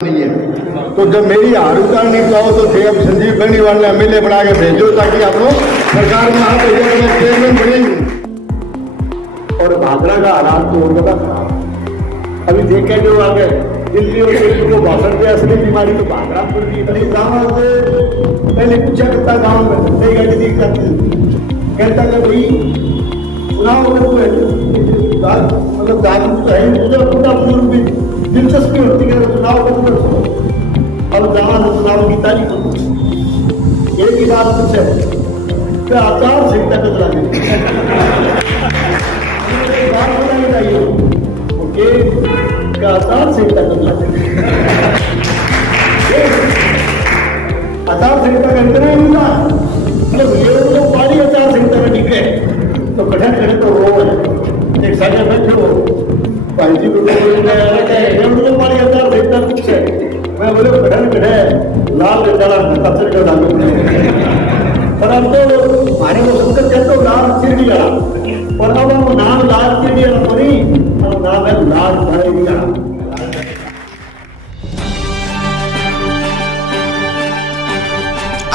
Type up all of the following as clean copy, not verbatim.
नहीं है। तो जब मेरी हार उतारनी चाहो तो अब संजीव बेनीवाल ने एमएलए बना के भेजो ताकि आप लोग सरकार में आप चेयरमैन बनेंगे। और भादरा का हालात तो और बड़ा खराब। अभी देखे जो आगे दिल्ली और दिल्ली को भाषण पे असली बीमारी तो भादरा पड़ गई। गाँव से पहले पूछा करता गाँव में कहता कि भाई चुनाव मतलब दारू तो है पूरा बुजुर्ग भी दिलचस्पी होती है चुनाव का और जहाँ से चुनाव की तारीख होती एक ही बात कुछ है क्या आचार संहिता को चलाने बात बतानी चाहिए ओके क्या आचार संहिता को चलाने आचार संहिता का अंतर है उनका मतलब ये लोग पारी आचार संहिता में ठीक है तो कठिन करे तो वो एक साथ बैठे हो पांची को हमारी आचार संहिता कुछ है मैं बोले कठिन कठे लाल डाला कचरे का डाल पर अब तो हमारे को संकट कहते हो लाल चिरड़ी डाला और अब हम नाम लाल चिरड़ी डाला पड़ी और नाम है लाल भड़ेगी डाला।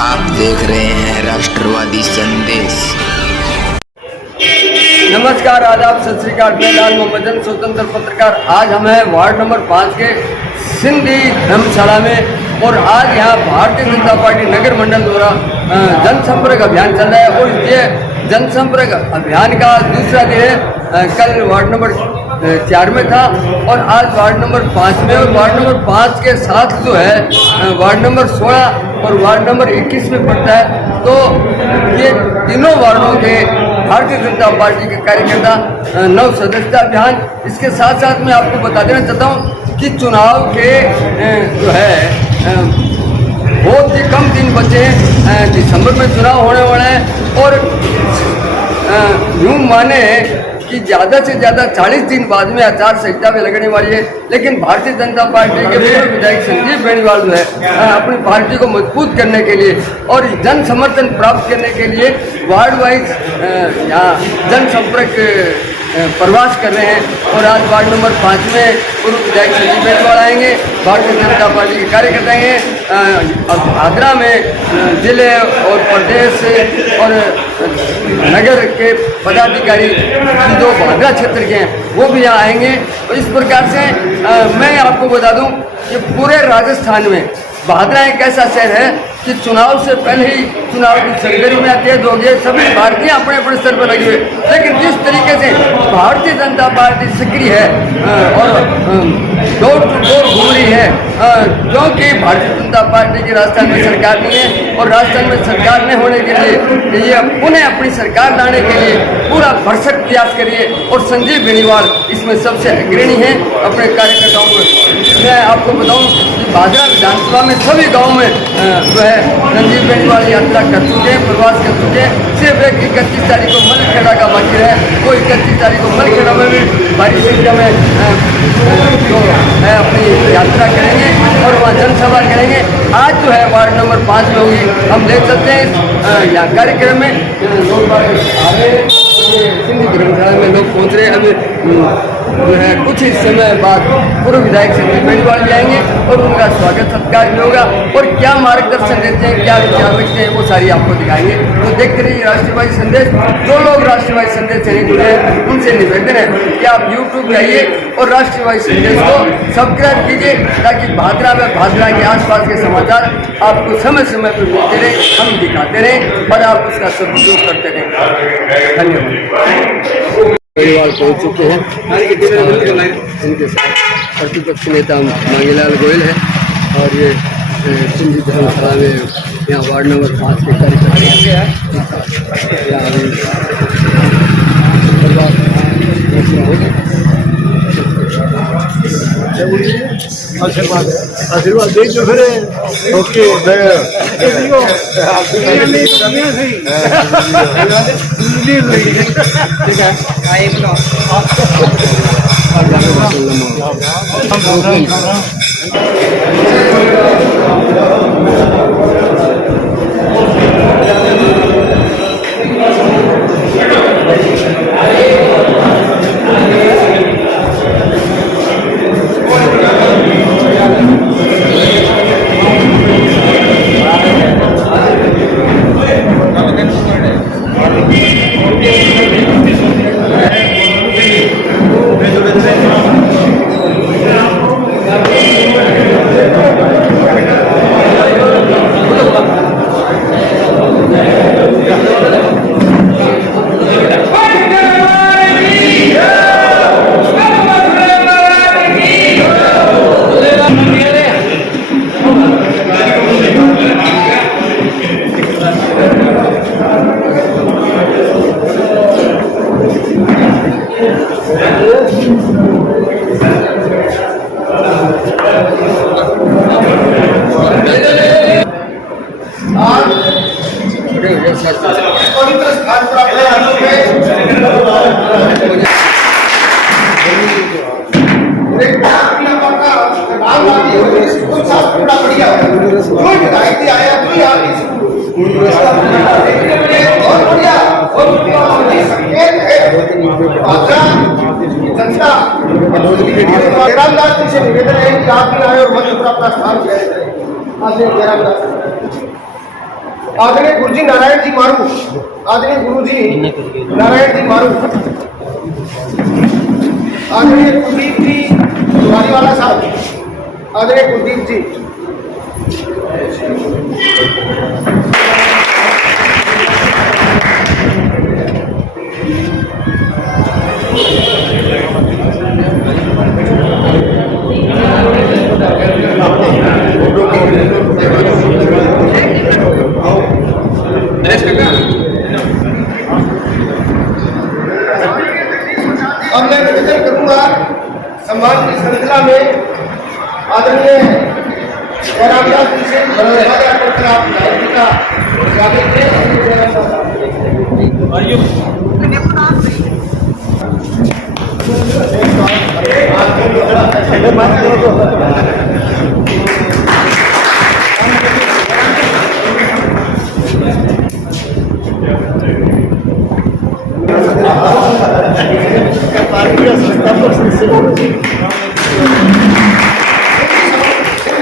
आप देख रहे हैं राष्ट्रवादी संदेश। नमस्कार, आदाब, सत श्री अकाल। मैं लाल मोहम्मद स्वतंत्र पत्रकार। आज हम हैं वार्ड नंबर 5 के सिंधी धर्मशाला में और आज यहाँ भारतीय जनता पार्टी नगर मंडल द्वारा जनसंपर्क अभियान चल रहा है और ये जनसंपर्क अभियान का दूसरा दिन है। कल वार्ड नंबर 4 में था और आज वार्ड नंबर 5 में और वार्ड नंबर 5 के साथ जो है वार्ड नंबर 16 और वार्ड नंबर 21 में पड़ता है। तो ये तीनों वार्डों के भारतीय जनता पार्टी के कार्यकर्ता 9 सदस्यता अभियान। इसके साथ साथ मैं आपको बता देना चाहता हूँ कि चुनाव के जो है बहुत ही कम दिन बचे हैं। दिसंबर में चुनाव होने वाला है और यूँ माने कि ज़्यादा से ज़्यादा 40 दिन बाद में आचार संहिता में लगने वाली है। लेकिन भारतीय जनता पार्टी के पूर्व विधायक संजीव बेनीवाल जो है अपनी पार्टी को मजबूत करने के लिए और जन समर्थन प्राप्त करने के लिए वार्ड वाइज यहाँ जनसंपर्क प्रवास कर रहे हैं और आज वार्ड नंबर 5 में पूर्व विधायक संजीव बेनीवाल आएंगे, भारतीय जनता पार्टी के कार्यकर्ता आएंगे। आगरा में जिले और प्रदेश और नगर के पदाधिकारी जो भादरा क्षेत्र के हैं वो भी यहाँ आएंगे। तो इस प्रकार से मैं आपको बता दूं कि पूरे राजस्थान में भादरा एक ऐसा शहर है कि चुनाव से पहले ही चुनाव की सरगर्मियाँ तेज हो गई, सभी पार्टियाँ अपने अपने स्तर पर लगी हुई। लेकिन जिस तरीके से भारतीय जनता पार्टी सक्रिय है और डोर टू डोर घूम रही है, क्योंकि भारतीय जनता पार्टी की राजस्थान में सरकार नहीं है और राजस्थान में सरकार नहीं होने के लिए ये पुनः अपनी सरकार लाने के लिए पूरा भरसक प्रयास करिए और संजीव बेनीवाल इसमें सबसे अग्रणी है अपने कार्यकर्ताओं को। मैं आपको बताऊं कि भादरा विधानसभा में सभी गाँव में जो है संजीव बेनीवाल यात्रा कर चुके हैं, प्रवास कर चुके हैं। सिर्फ एक 31 तारीख को मलखेड़ा का बाकी है, वो 31 तारीख को मलखेड़ा में भी भारी संख्या में जो है अपनी यात्रा करेंगे और वहाँ जनसभा करेंगे। आज जो है वार्ड नंबर 5 में होगी, हम देख सकते हैं यहाँ कार्यक्रम में लोग आ रहे हैं, सिंधी धर्मशाला में लोग पहुँच रहे हैं। अभी जो है कुछ ही समय बाद पूर्व विधायक संजीव बेनीवाल भी आएंगे और उनका स्वागत सत्कार भी होगा और क्या मार्गदर्शन देते हैं, क्या विचार रखते हैं, वो सारी आपको दिखाएंगे। तो देखते रहिए राष्ट्रवादी संदेश। जो लोग राष्ट्रवादी संदेश से नहीं जुड़े हैं उनसे निवेदन है कि आप यूट्यूब पे आइए और राष्ट्रवादी संदेश को सब्सक्राइब कीजिए ताकि भादरा में भादरा के आसपास के समाचार आपको समय समय पर मिलते रहे, हम दिखाते रहें और आप उसका सदुपयोग करते रहें। धन्यवाद। बेनीवाल पहुंच चुके हैं, इनके साथ प्रतिपक्ष नेता मांगीलाल गोयल है और ये सिंधी धर्मशाला में यहाँ वार्ड नंबर 5 के कार्यकर्ता आशीर्वाद आशीर्वाद देख जो फिर ओके ठीक है। साथ बड़ा बढ़िया है कोई विधायक जी आया तो ही आप बहुत बढ़िया संकेत है भाषा जनता जयरामदास जी से निवेदन है कि आप भी आए और मंच पर अपना स्थान ग्रहण करें। जयरामदास आदरणीय गुरुजी नारायण जी मारू, आदरणीय गुरुजी नारायण जी मारू, आदरणीय कुलदीप जी वाला साहब, आदरणीय कुलदीप जी, अब मैं निवेदन करूंगा सम्मान की श्रृंखला में आदरणीय जयरामदास जी से आप नायक जी का स्वागत है।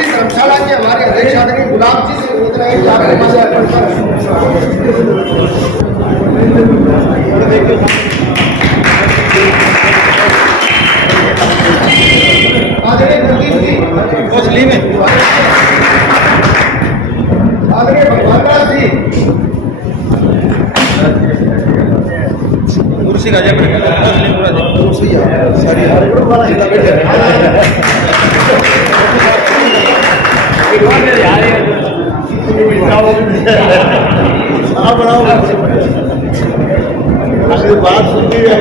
धर्मशाला के हमारे अध्यक्ष आदरणीय गुलाब जी से निवेदन है कि आप माल्यार्पण करें। आदरणीय कुलदीप जी, आदरणीय भगवान दास जी, कुर्सी का बात सुनती है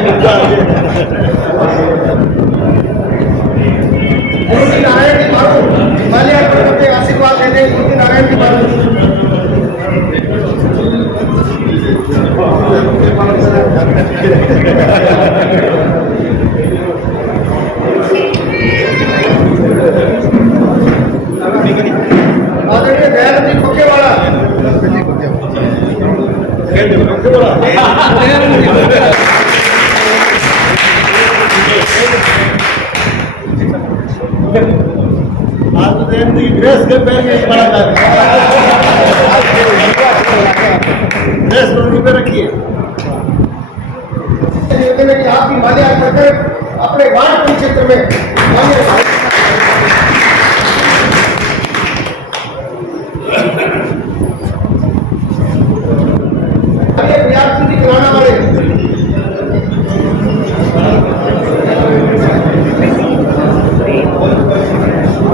गुरुजी नारायण जी मारू माल्यार्पण करके आशीर्वाद देते हैं। गुरुजी नारायण जी मारू आदरणीय दयानंद जी खोकेवाला, आप ड्रेस के पहन के बड़ा ड्रेस उनके पे रखिए। निवेदन है कि आप भी माल्यार्पण कर अपने वार्ड क्षेत्र में कराना वाले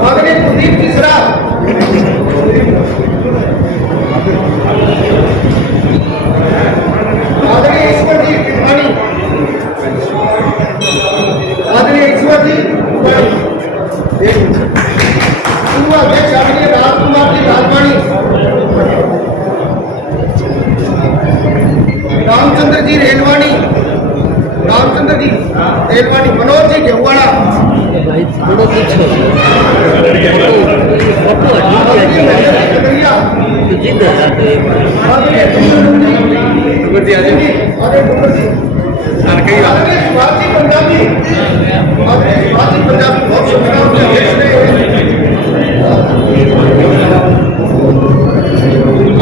आदरणीय कुलदीप जी सराफ, आदरणीय ईश्वर जी टिपाणी, आदरणीय ईश्वर जी पूर्व अध्यक्ष आदरणीय राजकुमार जी राजवाणी, रामचंद्र जी रेलवाणी, रामचंद्र जी रेलवाणी, मनोज जी गेहुवाड़ा, पंजाबी बहुत शुभकामनाओं के अध्यक्ष रहे।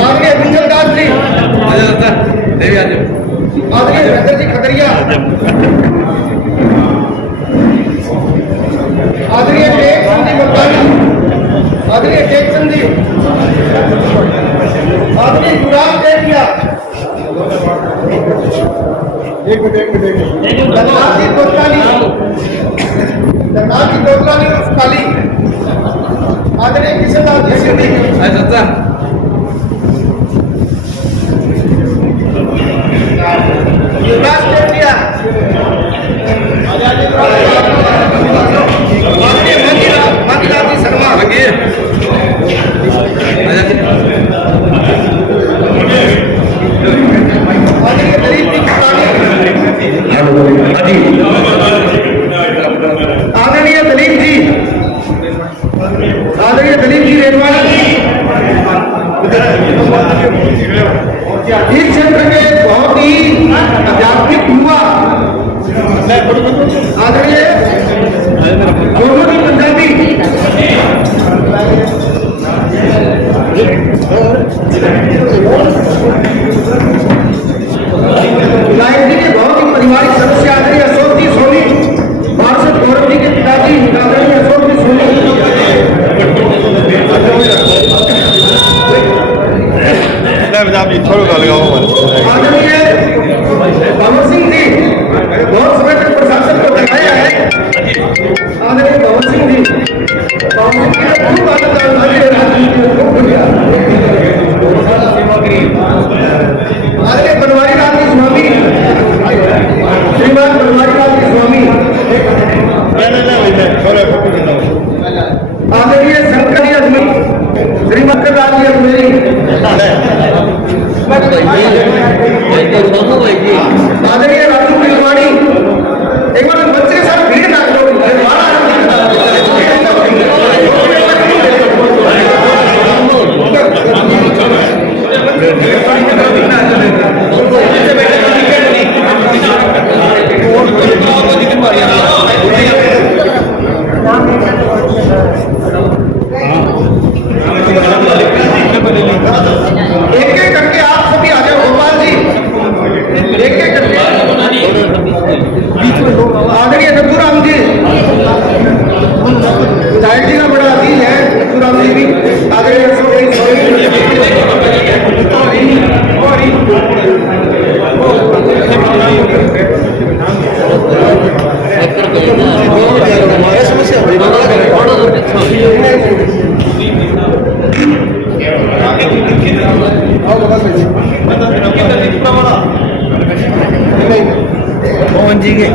आदरणीय गुंजलदास जी, आदरणीय नगर जी खतरिया, आदरणीय टेकचंद जी बंगाली, आदरणीय टेकचंद जी, आदरणीय युवराज टेकिया, जगन्नाथ जी कोतवाली, जगन्नाथ जी कोतवाली उर्फ काली, आदरणीय किशनलाल जी सिंधी, युवराज टेकिया, मंगीलाल जी शर्मा, आदरणीय दलीप जी कुटानी, आदरणीय दलीप जी, आदरणीय दलीप सुरजीत जी रेडवानी इस क्षेत्र के बहुत ही आध्यात्मिक युवा आदरणीय दोनों की पंजाबी गायक जी के बहुत ही पारिवारिक सदस्य आदरणीय अशोक जी सोनी, पार्षद गौरव जी के पिताजी आदरणीय अशोक जी सोनी, आदरणीय भवन सिंह जी बहुत समय तक प्रशासन को दिखाया है, आदरणीय भवन सिंह जी खूब आनंद आदरणीय बनवारी लाल जी स्वामी, श्रीमान बनवारी लाल जी स्वामी, आदरणीय शंकर जी अजमेरी, श्रीमद लाल जी अजमेरी, आदरणीय राजू पिलवाड़ी, एक बार बच्चे के साथ भीड़ ना करो, एक एक करके आप सभी आ जाओ गोपाल जी, एक एक करके आदरणीय नथुराम जी, विधायक जी का बड़ा अधीन है नथुराम जी भी, आदरणीय अशोक जी मोहन जी के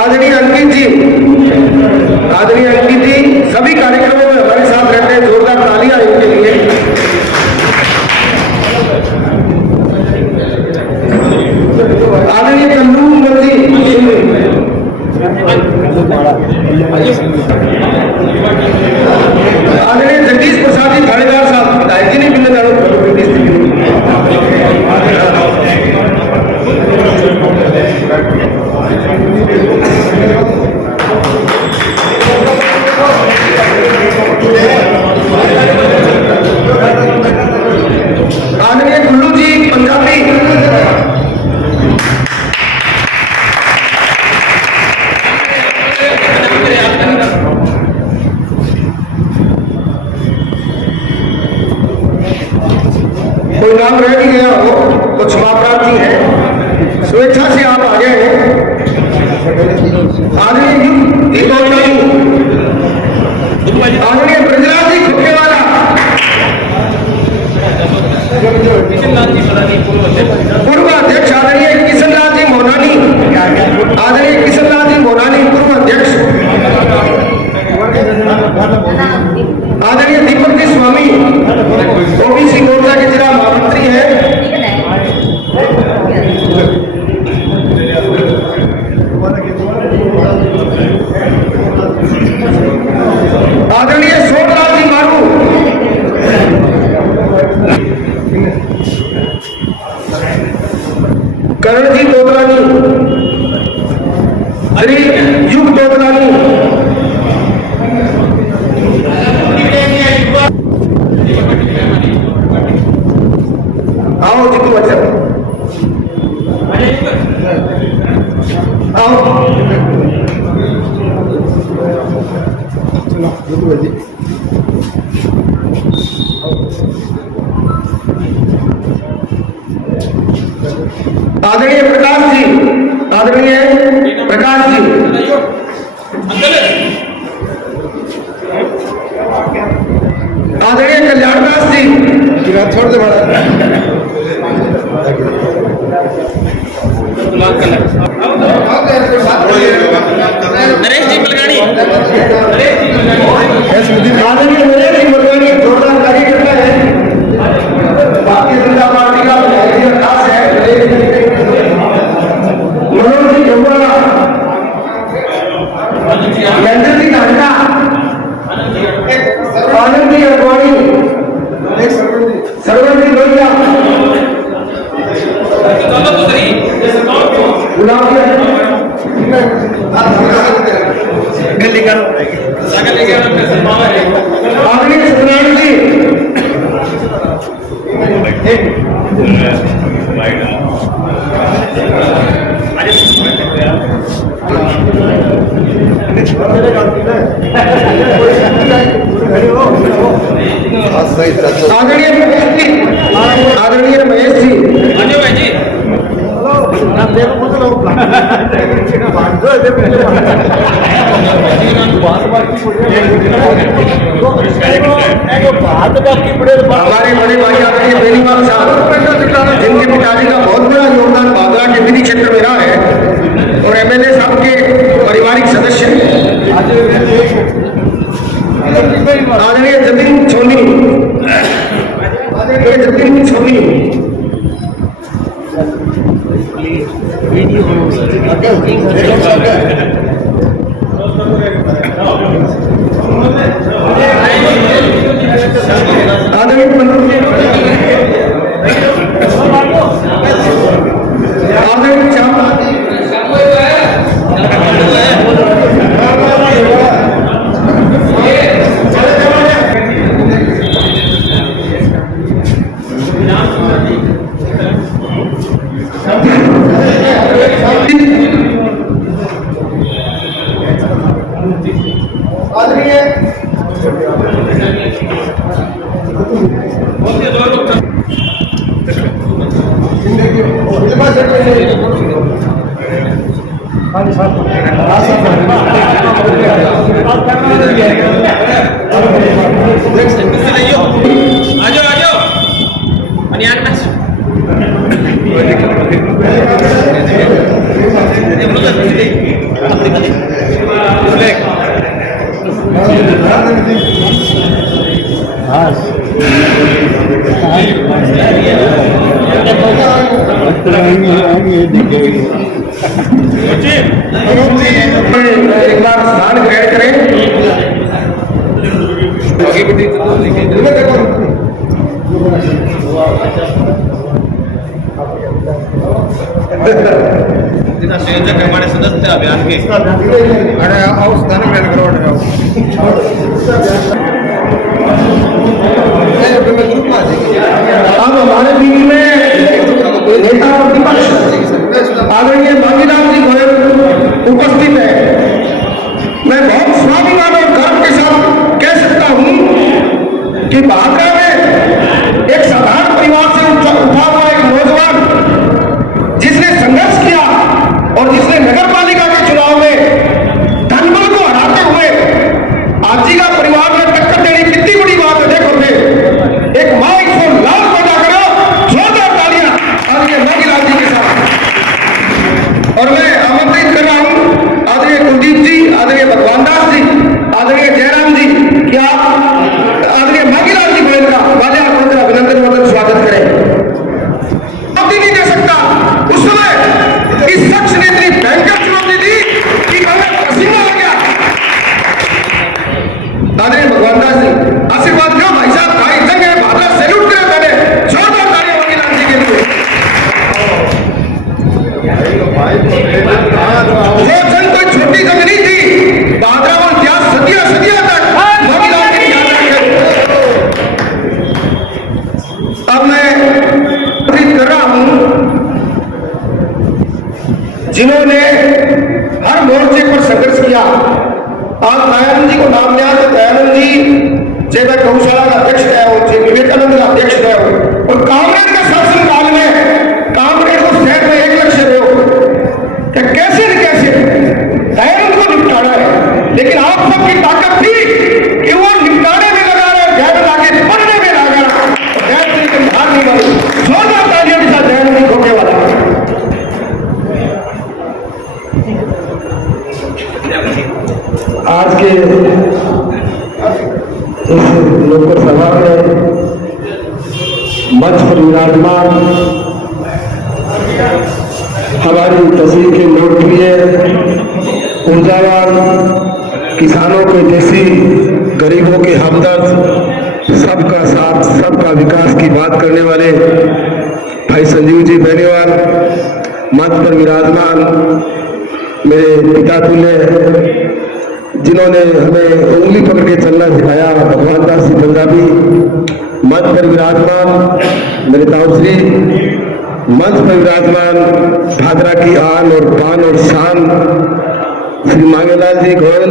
आदरणीय अंकित जी, आदरणीय अंकित जी सभी कार्यक्रमों में हमारे साथ रहते हैं, जोरदार तालियां इनके लिए। आदरणीय कल्लू जी, आदरणीय जगदीश प्रसाद जी थानेदार साहब, विधायक जी ने मिलने आदरणीय गुल्लू जी पंजाबी, कोई नाम रह भी गया हो तो क्षमा प्रार्थी है, स्वेच्छा से आप आ गए हैं। आदरणीय आदरणीय ब्रजराज जी खुकेवाला, पूर्व अध्यक्ष आदरणीय किशनलाल जी मोनानी, आदरणीय किशनलाल जी मोनानी पूर्व अध्यक्ष, आदरणीय दीपक जी स्वामी ओबीसी मोर्चा के जिला महामंत्री है, आदरणीय सोमलाल जी मारू, करण जी दोदलानी, श्री युग दोदलानी, आओ जी तुम अच्छा आओ आदरणीय प्रकाश जी, आदरणीय प्रकाश जी, आदरणीय कल्याणदास जी, छोड़ दे बड़ा नरेश जी मलगाड़ी, आदरणीय नरेश जी मलगाड़ी जोरदार कार्यकर्ता है, भारतीय जनता पार्टी का खास है, मनोज जी जमुआना, आनंद जी अडवाणी, सरवण जी लोहिया, गुलाब जी गली करो सागर लेके आदरणीय सत्यनारायण जी, आदरणीय महेश जी, आदरणीय महेश जी, आजो भाई जी हमारे बड़े भाई आदरणीय बेनीवाल साहब, जिनके पिताजी का बहुत बड़ा योगदान बांद्रा के विधि क्षेत्र में रहा है और एमएलए साहब के पारिवारिक सदस्य हैं। आदरणीय जतिन सोनी, आदरणीय जतिन सोनी, आदरणीय आजो आजो अनियान मैच एक बार स्थान ग्रहण करें। संयोजक हमारे सदस्य अभियान के अब हमारे बीच में नेता प्रतिपक्ष आदरणीय मांगीलाल जी गोयल उपस्थित है। मैं बहुत स्वाभिमान और गर्व के साथ कह सकता हूं कि बांद्रा में एक साधारण परिवार से उठा हुआ एक नौजवान जिसने संघर्ष किया और जिसने नगर पालिका के चुनाव में धनबल को हराते हुए आजी का परिवार में टक्कर देनी कितनी बड़ी बात है। देखो फिर एक माँ 100 लाख पैदा करो, जोरदार तालियां आदरणीय मांगीलाल जी के साथ। और मैं आमंत्रित कर रहा हूं आदरणीय कुलदीप जी, आदरणीय भगवान दास जी, आदरणीय जयराम जी कि आप आदरणीय मांगीलाल जी गोयल का माल्यार्पण अभिनंदन वंदन स्वागत करें। चुनौती नहीं दे सकता, उस समय इस शख्स ने इतनी भयंकर चुनौती दी कि हमें पसीना आ गया। आदरणीय भगवान दास जी आशीर्वाद दो भाई साहब, भाई जंग है बादल सैल्यूट करें पहले, जोरदार तालियां मांगीलाल जी के लिए। वो जंग कोई छोटी जंग नहीं थी, बांद्रा और इतिहास सदियों सदियों तक मांगीलाल जी याद रखे। अब मैं कर रहा हूं जिन्होंने हर मोर्चे पर संघर्ष किया। आप दयानंद जी को नाम लिया तो दयानंद जी जब गौशाला का अध्यक्ष गया हो, विवेकानंद का अध्यक्ष गया हो, और कांग्रेस के शासनकाल में कांग्रेस को शहर में 1 लक्ष्य रहे हो कि कैसे न कैसे दयानंद को निपटाना है। लेकिन आप सबकी ताकत थी कि वो निपटाने में लगा रहे, दयानंद आगे बढ़ने में लगा रहा, और दयानंद जी की हार नहीं मानी। जोरदार तालियों के साथ दयानंद जी होने वाला। आज के इस लोकसभा में मंच पर विराजमान हमारी तहसील के लोकप्रिय ऊर्जावान किसानों के जैसी गरीबों के हमदर्द सबका साथ सबका विकास की बात करने वाले भाई संजीव जी बेनीवाल, मंच पर विराजमान मेरे पिता तुल्य, जिन्होंने हमें उंगली पकड़ के चलना सिखाया, भगवान दास जी पंजाबी, मंच पर विराजमान मेरे ताऊश्री, मंच पर विराजमान भादरा की आन और पान और शान श्री मांगेलाल जी गोयल,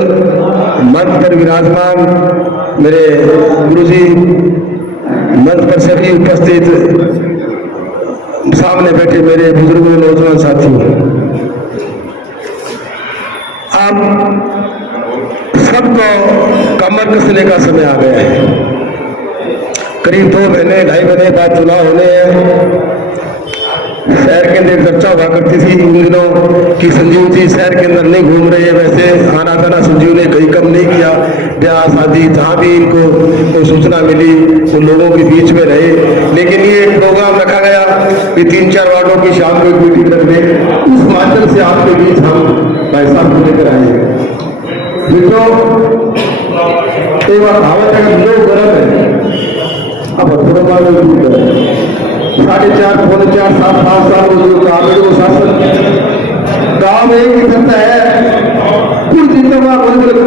मंच पर विराजमान मेरे गुरुजी, मंच पर सभी उपस्थित सामने बैठे मेरे बुजुर्ग नौजवान साथी, अब सबको कमर कसने का समय आ गया है। करीब 2 महीने 2.5 महीने बाद चुनाव होने हैं। शहर के अंदर चर्चा हुआ करती थी इन दिनों कि संजीव जी शहर के अंदर नहीं घूम रहे हैं। वैसे आना जाना संजीव ने कहीं कम नहीं किया, ब्याह शादी जहाँ भी इनको कोई सूचना मिली उन लोगों के बीच में रहे। लेकिन ये प्रोग्राम रखा गया कि 3-4 वार्डों की शाम को एक मीटिंग रख दें, उस माध्यम से आपके बीच हम भाई साहब को लेकर आएंगे। मित्रों, एक बार कहावत है कि लोग गलत है, अब 4.5 पौने 4 7 साल जो ग्रामीण को शासन गाँव में एक ही करता है, कुछ दिन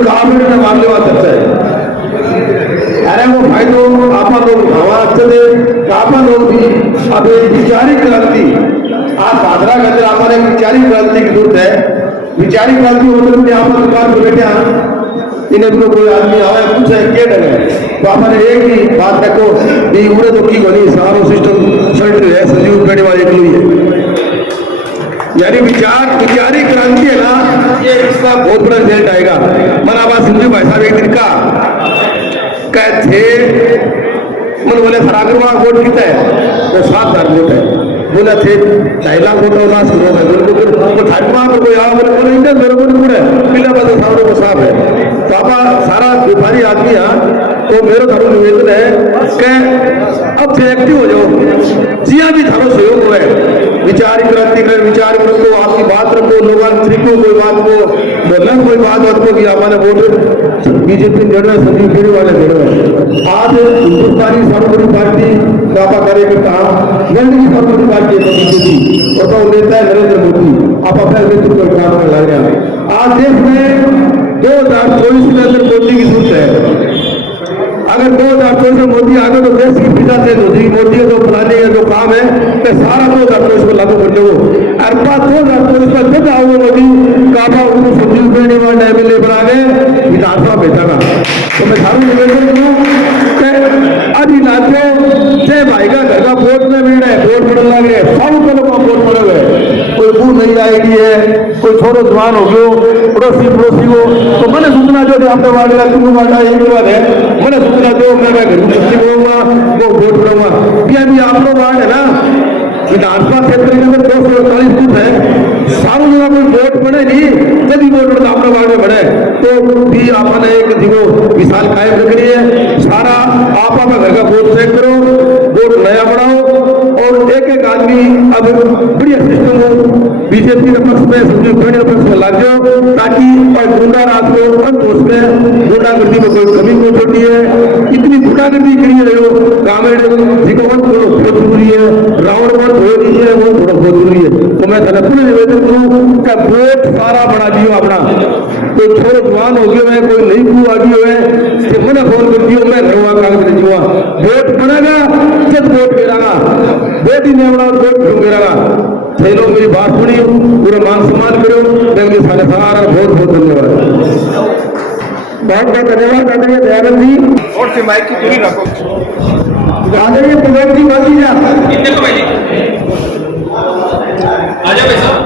ग्रामीण में मानने वाला करता है। अरे वो भाई तो आपा लोग हवा अच्छे थे, आपा लोग भी अब विचारिक क्रांति आज भादरा के अंदर हमारे विचारिक क्रांति की जरूरत है। विचारिक क्रांति होने में आप दुकान पर बैठे इन्हें भी कोई आदमी आया पूछे क्या डरे, तो आपने एक ही बात रखो ये उड़े तो की बनी सारो सिस्टम चल रही है संजीव बेनीवाल एक ही है। यानी विचारिक क्रांति है ना, ये इसका बहुत बड़ा रिजल्ट आएगा। मन आवाज संजीव भाई साहब एक दिन का कहते मन बोले फरागरवा वोट कितना है तो 7,000 वोट है, बोला थे 2.5 लाख वोट होना शुरू है, उनको ठाकुमा पर कोई आया बोले इंडियन बराबर है पिला बता सामने को साफ है। तो आप सारा व्यापारी आदमी तो मेरा थारो निवेदन है कि अब से एक्टिव हो जाओ, जिया भी थारो सहयोग हो है। विचार क्रांति कर विचार रखो, आपकी बात रखो, लोगों तरीको कोई बात को बोलना कोई बात को भी हमारे वोट बीजेपी जड़ है सभी फेरी वाले जड़ है। आज हिंदुस्तानी सर्वोपरि पार्टी आपा कार्यकर्ता वर्ल्ड की सर्वोपरि पार्टी है बीजेपी और तो नेता है नरेंद्र मोदी। आप अपने नेतृत्व को काम में ला रहे हैं। आज देश में 2024 के अंदर मोदी की जरूरत है। अगर 2024 में मोदी आगे तो देश की पिता से मोदी जो बनाने का जो काम है तो सारा 2024 को लागू कर दो। अरबा 2024 में जब आओगे मोदी काबा उनको संजीव बेनीवाल एमएलए बना के विधानसभा भेजागा। तो मैं सारू निवेदन करूँ अभी नाचो जय भाई का घर का वोट में मिल रहा है, वोट पड़ने लग रहे हैं, सब लोग का वोट पड़े हुए, कोई बूढ़ नहीं आएगी है, कोई छोरो जवान हो गयो पड़ोसी को तो मैंने सूचना जो आपने वाला तुम वाला एक बार है मैंने सूचना जो मैं घर वो वोट पड़ूंगा। अभी आप लोग वार्ड है ना विधानसभा क्षेत्र के अंदर 248 बूथ है, सारों जगह कोई वोट पड़े नहीं, जब भी वोट पड़ता अपने वार्ड में बढ़े तो भी आपने एक दिनों मिसाल कायम रख रही है। सारा आप घर का वोट चेक करो, वोट नया बढ़ाओ और एक आदमी अब बढ़िया सिस्टम हो बीजेपी के पक्ष में संजीव बेनीवाल पक्ष में लग जाओ ताकि गुंडा राज को अंत हो सके। गुंडागर्दी में कोई कमी नहीं छोटी है, इतनी गुंडागर्दी करी रहे हो ग्रामीण जिको अंत थोड़ा बहुत जरूरी है, रावण पर हो रही है वो थोड़ा बहुत जरूरी है। तो मैं पुनः निवेदन करूँ कि वोट सारा बढ़ा दियो अपना, कोई छोरो जवान हो गया है कोई नई बू आ गई है तो मैंने फोन कर दियो मैं घरवा कागज जुआ वोट पड़ेगा जब वोट गिरागा, वोट ही नहीं बड़ा वोट क्यों गिरागा। थे लोग मेरी बात सुनी पूरा मान सम्मान करो, मैं सारे सारा बहुत बहुत धन्यवाद, बहुत बहुत धन्यवाद आदरणीय दयानंद जी। और से माइक की दूरी रखो। आदरणीय प्रधान जी बाकी जा कितने को भाई जी आ जाओ भाई साहब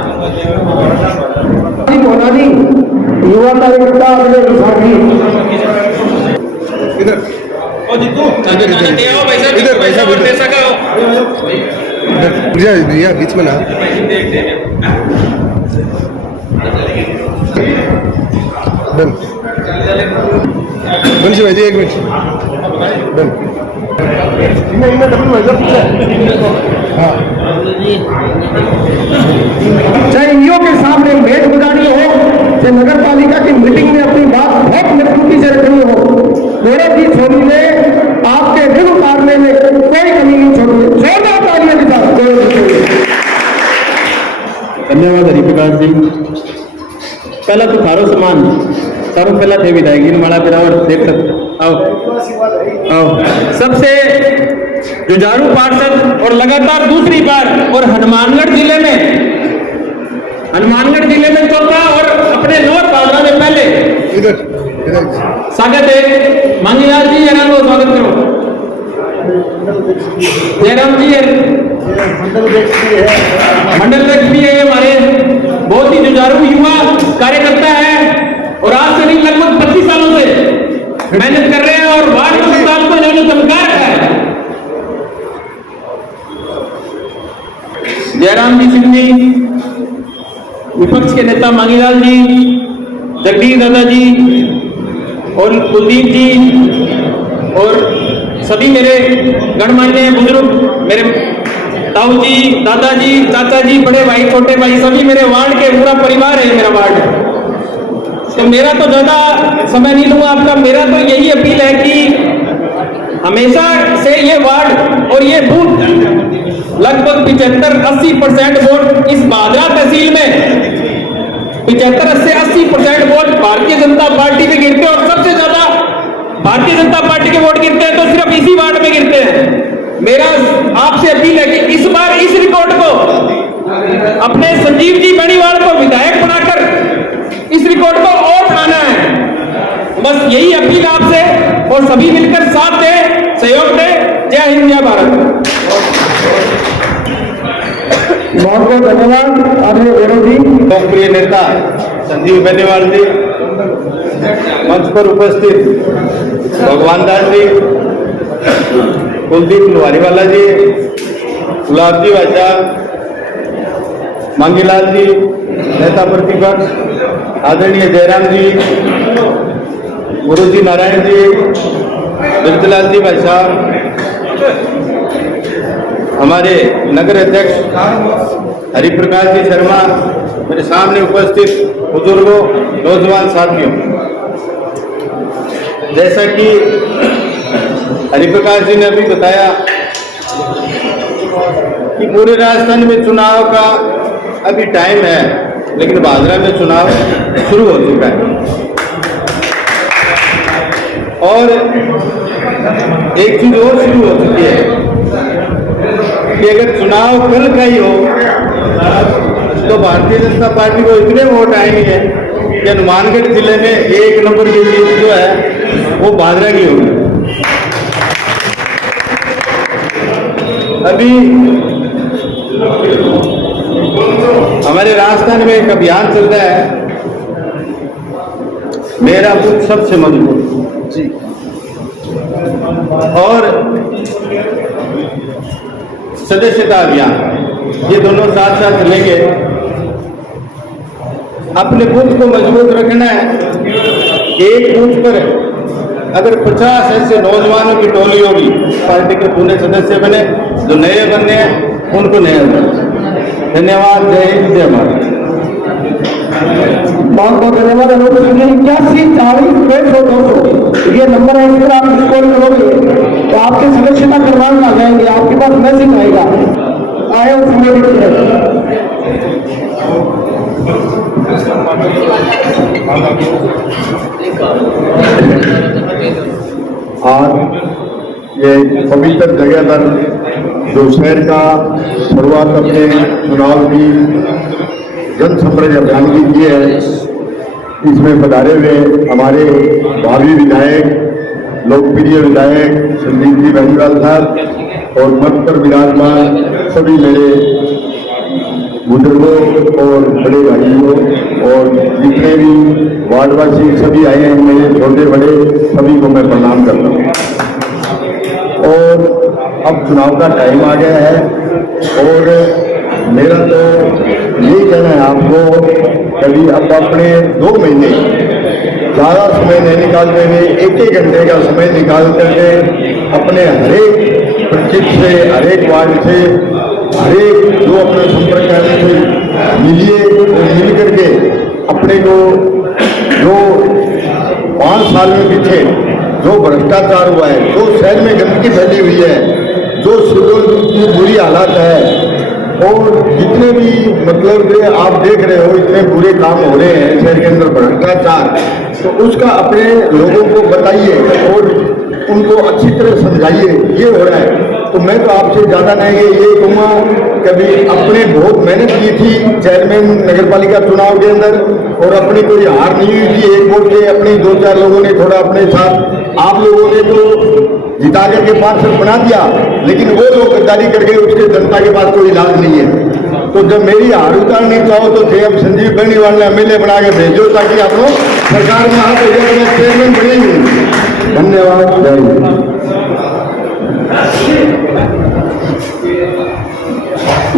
मोनाली युवा कार्यकर्ता इधर ओ जीतू ले आओ भाई साहब इधर भाई साहब पैसा का भैया बीच में ना डन बंशी भाई जी 1 मिनट डन हाँ चाहे ईओ के सामने मेज बुलानी हो चाहे नगर पालिका की मीटिंग में अपनी बात बहुत मजबूती से रखनी हो, मेरे भी छोरी ने आपके प्रकाश जी। पहला तो थारो समान सारों पहला थे विधायक जी माला पिरावर देख सकते आओ आओ सबसे जुझारू पार्षद और लगातार दूसरी बार और हनुमानगढ़ जिले में चौथा और अपने लोअर पालना में पहले स्वागत है मांगीलाल जी। जयराम को स्वागत करो। जयराम जी मंडल अध्यक्ष भी है हमारे, बहुत ही जुझारू युवा कार्यकर्ता है और आज से नहीं लगभग 25 सालों से मेहनत कर रहे हैं और वार्ड के साल को इन्होंने चमका रखा है। जयराम जी सिंह, विपक्ष के नेता मांगीलाल जी, जगदीश दादा जी और कुलदीप जी और सभी मेरे गणमान्य बुजुर्ग, मेरे ताऊ जी, दादाजी, चाचा जी, बड़े भाई, छोटे भाई, सभी मेरे वार्ड के पूरा परिवार है मेरा वार्ड। तो मेरा तो ज्यादा समय नहीं लूंगा आपका। मेरा तो यही अपील है कि हमेशा से ये वार्ड और ये बूथ लगभग 75-80% वोट इस भादरा तहसील में 75 से 80% वोट भारतीय जनता पार्टी में गिरते हैं और सबसे ज्यादा भारतीय जनता पार्टी के वोट गिरते हैं तो सिर्फ इसी वार्ड में गिरते हैं। मेरा आपसे अपील है कि इस बार इस रिकॉर्ड को अपने संजीव जी बेनीवाल को विधायक बनाकर इस रिकॉर्ड को और बढ़ाना है। बस यही अपील आपसे और सभी मिलकर साथ दें, सहयोग दें। जय हिंद, जय भारत। बहुत बहुत धन्यवाद आदरणीय गौरव जी। लोकप्रिय नेता संजीव बेनीवाल जी, मंच पर उपस्थित भगवान दास जी, कुलदीप लोहारीवाला जी, गुलाब जी भाई साहब, मांगीलाल जी, नेता प्रतिपक्ष आदरणीय जयराम जी, गुरु जी नारायण जी, बिरजलाल जी भाई साहब, हमारे नगर अध्यक्ष हरिप्रकाश जी शर्मा, मेरे सामने उपस्थित बुजुर्गों, नौजवान साथियों, जैसा कि हरिप्रकाश जी ने अभी बताया कि पूरे राजस्थान में चुनाव का अभी टाइम है, लेकिन भादरा में चुनाव शुरू हो चुका है। और एक चीज और शुरू हो चुकी है कि अगर चुनाव कल का ही हो तो भारतीय जनता पार्टी को इतने वोट आएंगे कि हनुमानगढ़ जिले में 1 नंबर की सीट जो है वो भादरा की होगी। अभी हमारे राजस्थान में एक अभियान चल रहा है, मेरा बूथ सबसे मजबूत जी, और सदस्यता अभियान, ये दोनों साथ साथ चलेंगे। अपने बूथ को मजबूत रखना है। एक बूथ पर अगर 50 ऐसे नौजवानों की टोली होगी, पार्टी के पूरे सदस्य बने, जो नए बनने हैं उनको नया बने। धन्यवाद। जय हिंद, जय भारत। बहुत बहुत धन्यवाद। 81 40 150 200 ये नंबर है, इस पर आप कॉल करोगे तो आपके सदस्यता करवाने आ जाएंगे, आपके पास मैसेज आएगा, आए और संबंधित आज ये पवित्र जगह पर जो शहर का शुरुआत अपने चुनाव की जन संपर्क अभियान की की है, इसमें पधारे हुए हमारे भावी विधायक, लोकप्रिय विधायक संजीव जी बेनीवाल साहब और मंच पर विराजमान सभी मेरे बुजुर्गों और बड़े भाइयों और जितने भी वार्डवासी सभी आए हैं, मेरे छोटे बड़े सभी को मैं प्रणाम करता हूँ। और अब चुनाव का टाइम आ गया है और मेरा तो यही कहना है आपको, कभी अब अपने 2 महीने ज़्यादा समय नहीं निकालते हुए 1-1 घंटे का समय निकाल करके अपने हरेक परिचित से, हरेक वार्ड से, हरेक जो अपने संपर्क करने से मिलिए और मिल करके अपने को जो 5 साल में पीछे जो भ्रष्टाचार हुआ है, जो शहर में गंदगी फैली हुई है, जो शेड्यूल की बुरी हालत है, और जितने भी मतलब ये आप देख रहे हो इतने बुरे काम हो रहे हैं शहर के अंदर भ्रष्टाचार, तो उसका अपने लोगों को बताइए और उनको अच्छी तरह समझाइए। ये हो रहा है तो मैं तो आपसे ज़्यादा नहीं ये कहूँगा, कभी अपने बहुत मेहनत की थी चेयरमैन नगर पालिका चुनाव के अंदर और अपनी कोई हार नहीं हुई थी, एक वोट के अपनी 2-4 लोगों ने थोड़ा अपने साथ, आप लोगों ने तो जिता करके पार्षद बना दिया, लेकिन वो लोग गद्दारी करके उसके जनता के पास कोई इलाज नहीं है। तो जब मेरी हार उतारनी चाहो तो अब संजीव बेनीवाल ने MLA बना के भेजो ताकि आप लोग सरकार में आप चेयरमैन बनेंगे। धन्यवाद। जय हिंद।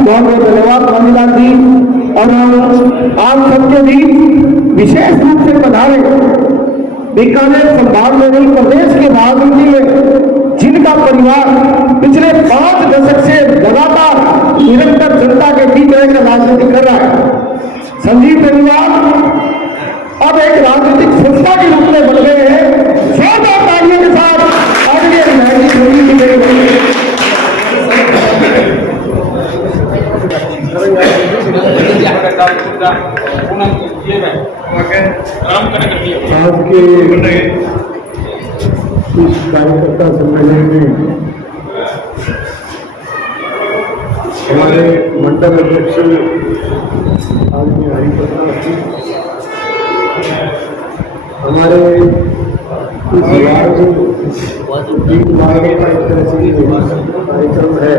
बहुत बहुत धन्यवाद स्वामीलाल जी। और आप सबके बीच विशेष रूप से पधारे बीकानेर संभाग में नहीं प्रदेश के बागुंडी में जिनका परिवार पिछले 5 दशक से लगातार निरंतर जनता के बीच रहकर राजनीति कर रहा है। संजीव बेनीवाल अब एक राजनीतिक संस्था के रूप में बन गए हैं। जोरदार तालियों के साथ आदरणीय विधायक जी होली की गई। आज के इस कार्यकर्ता सम्मेलन में हमारे मंडल अध्यक्ष आदमी हरिप्रसाद जी, हमारे इस वार्ड का एक तरह से कार्यक्रम है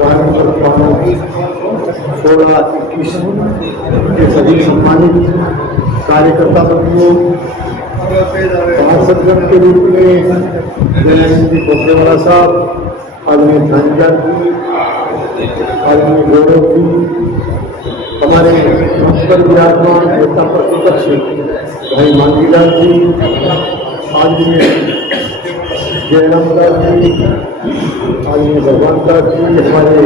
वार्ड नंबर 16-21 के सभी सम्मानित कार्यकर्ता सबको पार्षदगण के रूप में जयंत जी कोकरेवाला साहब, आदमी धनजन जी, आदमी गौरव जी, हमारे मंच पर विराजमान नेता प्रतिपक्ष भाई मांगीलाल जी, आदमी जयराम दास जी, आदमी भगवान दास जी, हमारे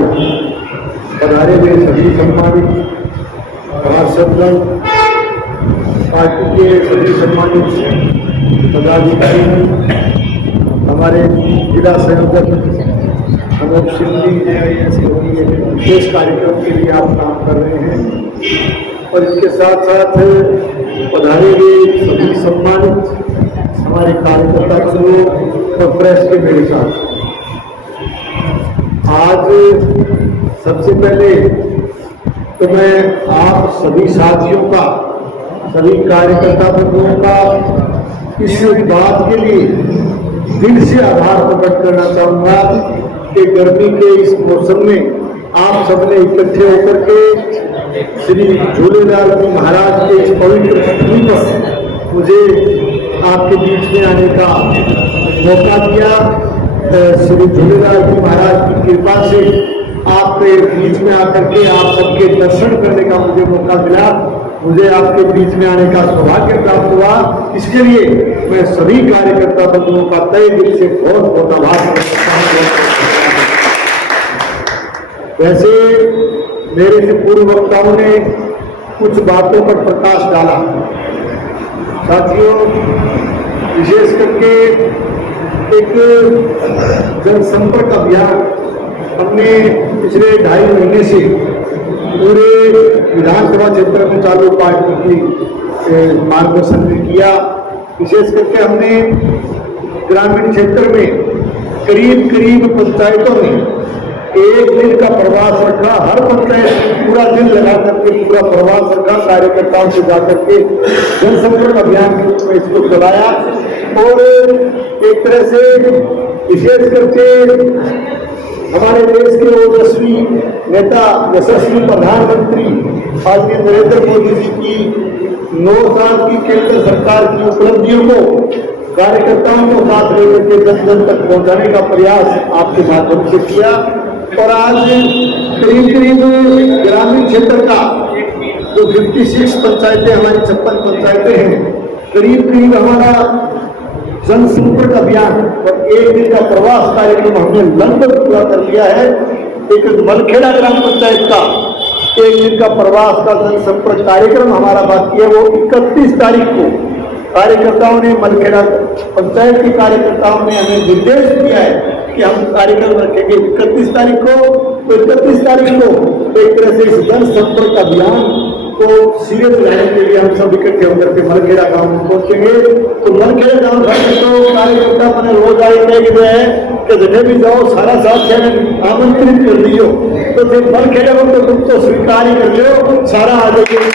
पधारे हुए सभी सम्मानित पार्षदगण, पार्टी के सभी सम्मानित पदाधिकारी, हमारे जिला संयोजक अनूप सिंह जी, विशेष कार्यक्रम के लिए आप काम कर रहे हैं। और इसके साथ साथ पधारे हुए सभी सम्मानित हमारे कार्यकर्ता लोग और प्रेस के मेरे साथ, आज सबसे पहले तो मैं आप सभी साथियों का, सभी कार्यकर्ता बंधुओं का इस बात के लिए दिल से आभार प्रकट करना चाहूँगा कि गर्मी के इस मौसम में आप सबने इकट्ठे होकर के श्री झूलेलाल जी महाराज के इस पवित्र पृथ्वी पर मुझे आपके बीच में आने का मौका दिया। श्री झूलेलाल जी महाराज की कृपा से आपके बीच में आकर के आप सबके दर्शन करने का मुझे मौका मिला, मुझे आपके बीच में आने का सौभाग्य प्राप्त हुआ। इसके लिए मैं सभी कार्यकर्ता बंधुओं का तहे दिल से बहुत बहुत आभार करता हूँ। वैसे मेरे से पूर्व वक्ताओं ने कुछ बातों पर प्रकाश डाला। साथियों, विशेष करके एक जनसंपर्क अभियान हमने पिछले 2.5 महीने से पूरे विधानसभा क्षेत्र में चालू पार्टी की मार्गदर्शन में किया। विशेष करके हमने ग्रामीण क्षेत्र में करीब पंचायतों में एक दिन का प्रवास रखा। हर पंचायत पूरा दिन लगा करके पूरा प्रवास रखा, कार्यकर्ताओं से जाकर के जनसंपर्क अभियान के रूप में इसको चलाया। और एक तरह से विशेष करके हमारे देश के ओजस्वी नेता, यशस्वी प्रधानमंत्री आदरणीय नरेंद्र मोदी जी की 9 साल की केंद्र सरकार की उपलब्धियों को कार्यकर्ताओं को साथ लेकर के जन तक पहुंचाने का प्रयास आपके माध्यम से किया। और आज करीब ग्रामीण क्षेत्र का जो 56 पंचायतें, हमारी 56 पंचायतें हैं, करीब हमारा जनसंपर्क अभियान और एक दिन का प्रवास कार्यक्रम हमने लगभग पूरा कर लिया है। एक मलखेड़ा ग्राम पंचायत का एक दिन का प्रवास का जनसंपर्क कार्यक्रम हमारा बाकी है। वो 31 तारीख को कार्यकर्ताओं ने, मलखेड़ा पंचायत के कार्यकर्ताओं ने हमें निर्देश दिया है कि हम कार्यक्रम रखेंगे 31 तारीख को। तो 31 तारीख को एक तरह से इस जनसंपर्क अभियान को सीरियस लाने के लिए हम सब इकट्ठे होकर के मरखेड़ा गांव में पहुंचेंगे। तो मरखेड़ा गांव भर में तो कार्यकर्ता मैंने रोज आए गए हैं कि जगह भी जाओ सारा साथ आमंत्रित कर दियो, तो फिर मरखेड़ा में तो तुम तो स्वीकार ही कर लो, सारा आ जाइए,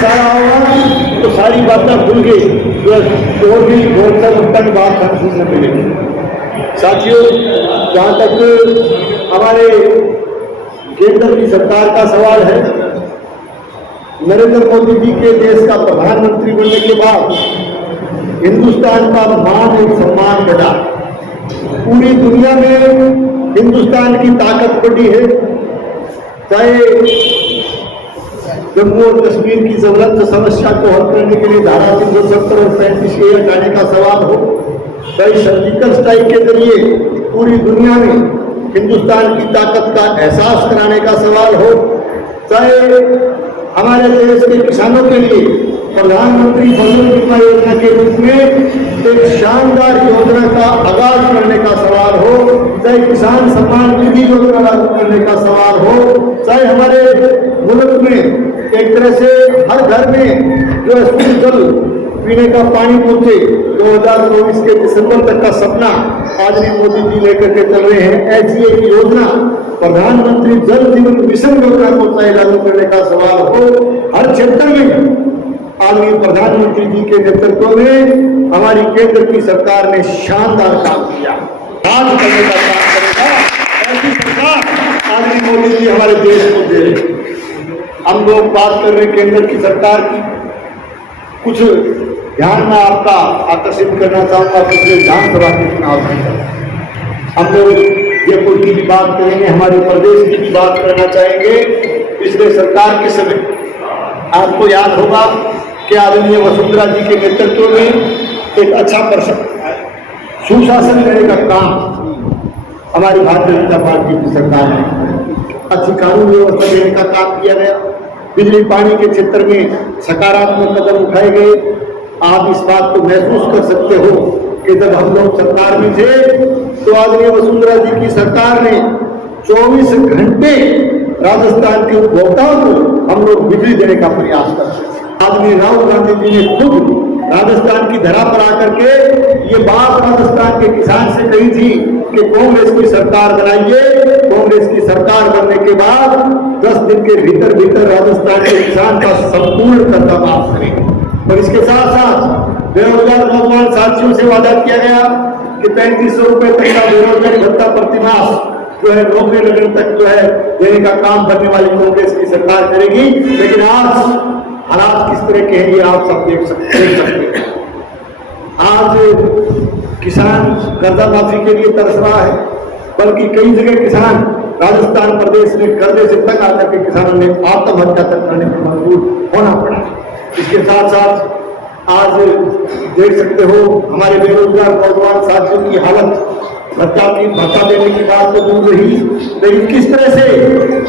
सारा होगा तो सारी बातें भूल गई जो भी बहुत बात हम सुनने मिलेगी। साथियों, जहाँ तक हमारे केंद्र की सरकार का सवाल है, नरेंद्र मोदी जी के देश का प्रधानमंत्री बनने के बाद हिंदुस्तान का मान और सम्मान बढ़ा। पूरी दुनिया में हिंदुस्तान की ताकत बढ़ी है। चाहे जम्मू और कश्मीर की ज्वलंत समस्या को हल करने के लिए धारा 370 और 35 के हटाने का सवाल हो, चाहे सर्जिकल स्ट्राइक के जरिए पूरी दुनिया में हिंदुस्तान की ताकत का एहसास कराने का सवाल हो, चाहे हमारे देश के किसानों के लिए प्रधानमंत्री फसल बीमा योजना के रूप में एक शानदार योजना का आगाज करने का सवाल हो, चाहे किसान सम्मान निधि योजना लागू करने का सवाल हो, चाहे हमारे मुल्क में एक तरह से हर घर में जो है जल पीने का पानी पहुंचे 2024 के दिसंबर तक का सपना आदरणीय मोदी जी लेकर के चल रहे हैं। ऐसी एक योजना प्रधानमंत्री जल जीवन मिशन योजना को चाहे लागू करने का सवाल हो, हर क्षेत्र में आदरणीय प्रधानमंत्री जी के नेतृत्व में हमारी केंद्र की सरकार ने शानदार काम किया, राज करने का काम करेगा। ऐसी सरकार आदरणीय मोदी जी हमारे देश को दे रहे। हम लोग बात कर रहे हैं केंद्र की सरकार की, कुछ ध्यान में आपका आकर्षित करना चाहूंगा। पिछले विधानसभा के चुनाव में हम लोग जयपुर की भी बात करेंगे, हमारे प्रदेश की भी बात करना चाहेंगे। पिछले सरकार के समय आपको याद होगा कि आदरणीय वसुंधरा जी के नेतृत्व में एक अच्छा सुशासन करने का काम हमारी भारतीय जनता पार्टी की सरकार ने, अच्छी कानून व्यवस्था देने का काम किया गया। बिजली पानी के क्षेत्र में सकारात्मक कदम उठाए गए। आप इस बात को महसूस कर सकते हो कि जब हम लोग सरकार में थे तो आदरणीय वसुंधरा जी की सरकार ने 24 घंटे राजस्थान के उपभोक्ताओं को हम लोग बिजली देने का प्रयास करते थे। आदरणीय राहुल गांधी जी ने खुद राजस्थान की धरा पर आकर के ये बात राजस्थान के किसान से कही थी कि कांग्रेस की सरकार बनाइए, कांग्रेस की सरकार बनने के बाद 10 दिन के भीतर भीतर राजस्थान के किसान का संपूर्ण कर्जा माफ करेंगे। और इसके साथ साथ बेरोजगार नौजवान साथियों से वादा किया गया कि 3500 रुपए तक का बेरोजगारी भत्ता प्रतिमास जो है नौकरी लगने तक जो है देने का काम करने वाली कांग्रेस की सरकार करेगी। लेकिन आज हालात किस तरह के हैं ये आप सब देख सकते हैं। आज किसान कर्जा माफी के लिए तरस रहा है, बल्कि कई जगह किसान राजस्थान प्रदेश में कर्जे से तंग आकर के किसानों ने आत्महत्या तक करने पर मजबूर होना पड़ा। इसके साथ साथ आज देख सकते हो हमारे बेरोजगार नौजवान साथियों की हालत, भत्ता देने की बात तो दूर रही, लेकिन किस तरह से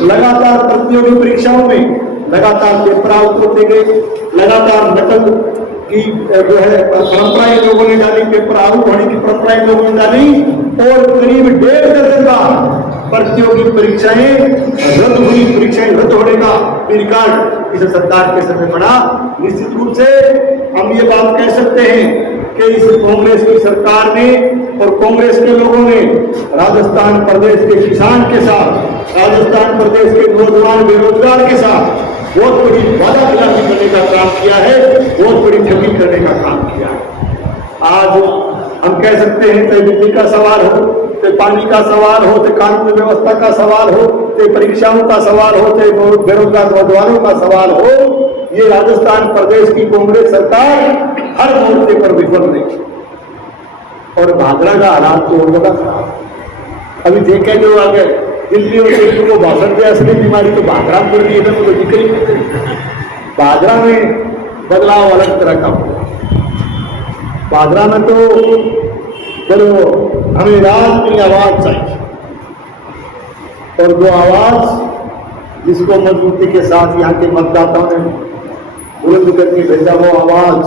लगातार प्रतियोगी परीक्षाओं में लगातार पेपर आउट होते गए, लगातार नकल की जो है परंपराएं लोगों ने डाली, पेपर आउट होने की परंपराएं लोगों ने डाली और करीब 1.5 दर्जन का प्रतियोगी परीक्षाएं रद्द हुई, परीक्षाएं रद्द होने का रिकॉर्ड इस सरकार के समय पड़ा। निश्चित रूप से हम ये बात कह सकते हैं कि इस कांग्रेस की सरकार ने और कांग्रेस के लोगों ने राजस्थान प्रदेश के किसान के साथ, राजस्थान प्रदेश के नौजवान बेरोजगार के साथ बहुत बड़ी वादाखिलाफी करने का काम किया है, बहुत बड़ी ठगी करने का काम किया है। आज हम कह सकते हैं चाहे बिजली का सवाल हो, चाहे पानी का सवाल हो, चाहे कानून व्यवस्था का सवाल हो, चाहे परीक्षाओं का सवाल हो, चाहे बेरोजगार नौजवानों का सवाल हो, ये राजस्थान प्रदेश की कांग्रेस सरकार हर मोर्चे पर विफल रही। और भादरा का हालात तो और बड़ा खराब। अभी देखे जो आगे दिल्ली और जयपुर को भाषण दिया, असली बीमारी तो भादरा में पड़ रही है, तो जिक्र ही नहीं। भादरा में बदलाव अलग तरह का हुआ। भादरा में तो चलो हमें रात की आवाज चाहिए, और जो आवाज जिसको मजबूती के साथ यहाँ के मतदाताओं ने बुलंद करके भेजा, वो आवाज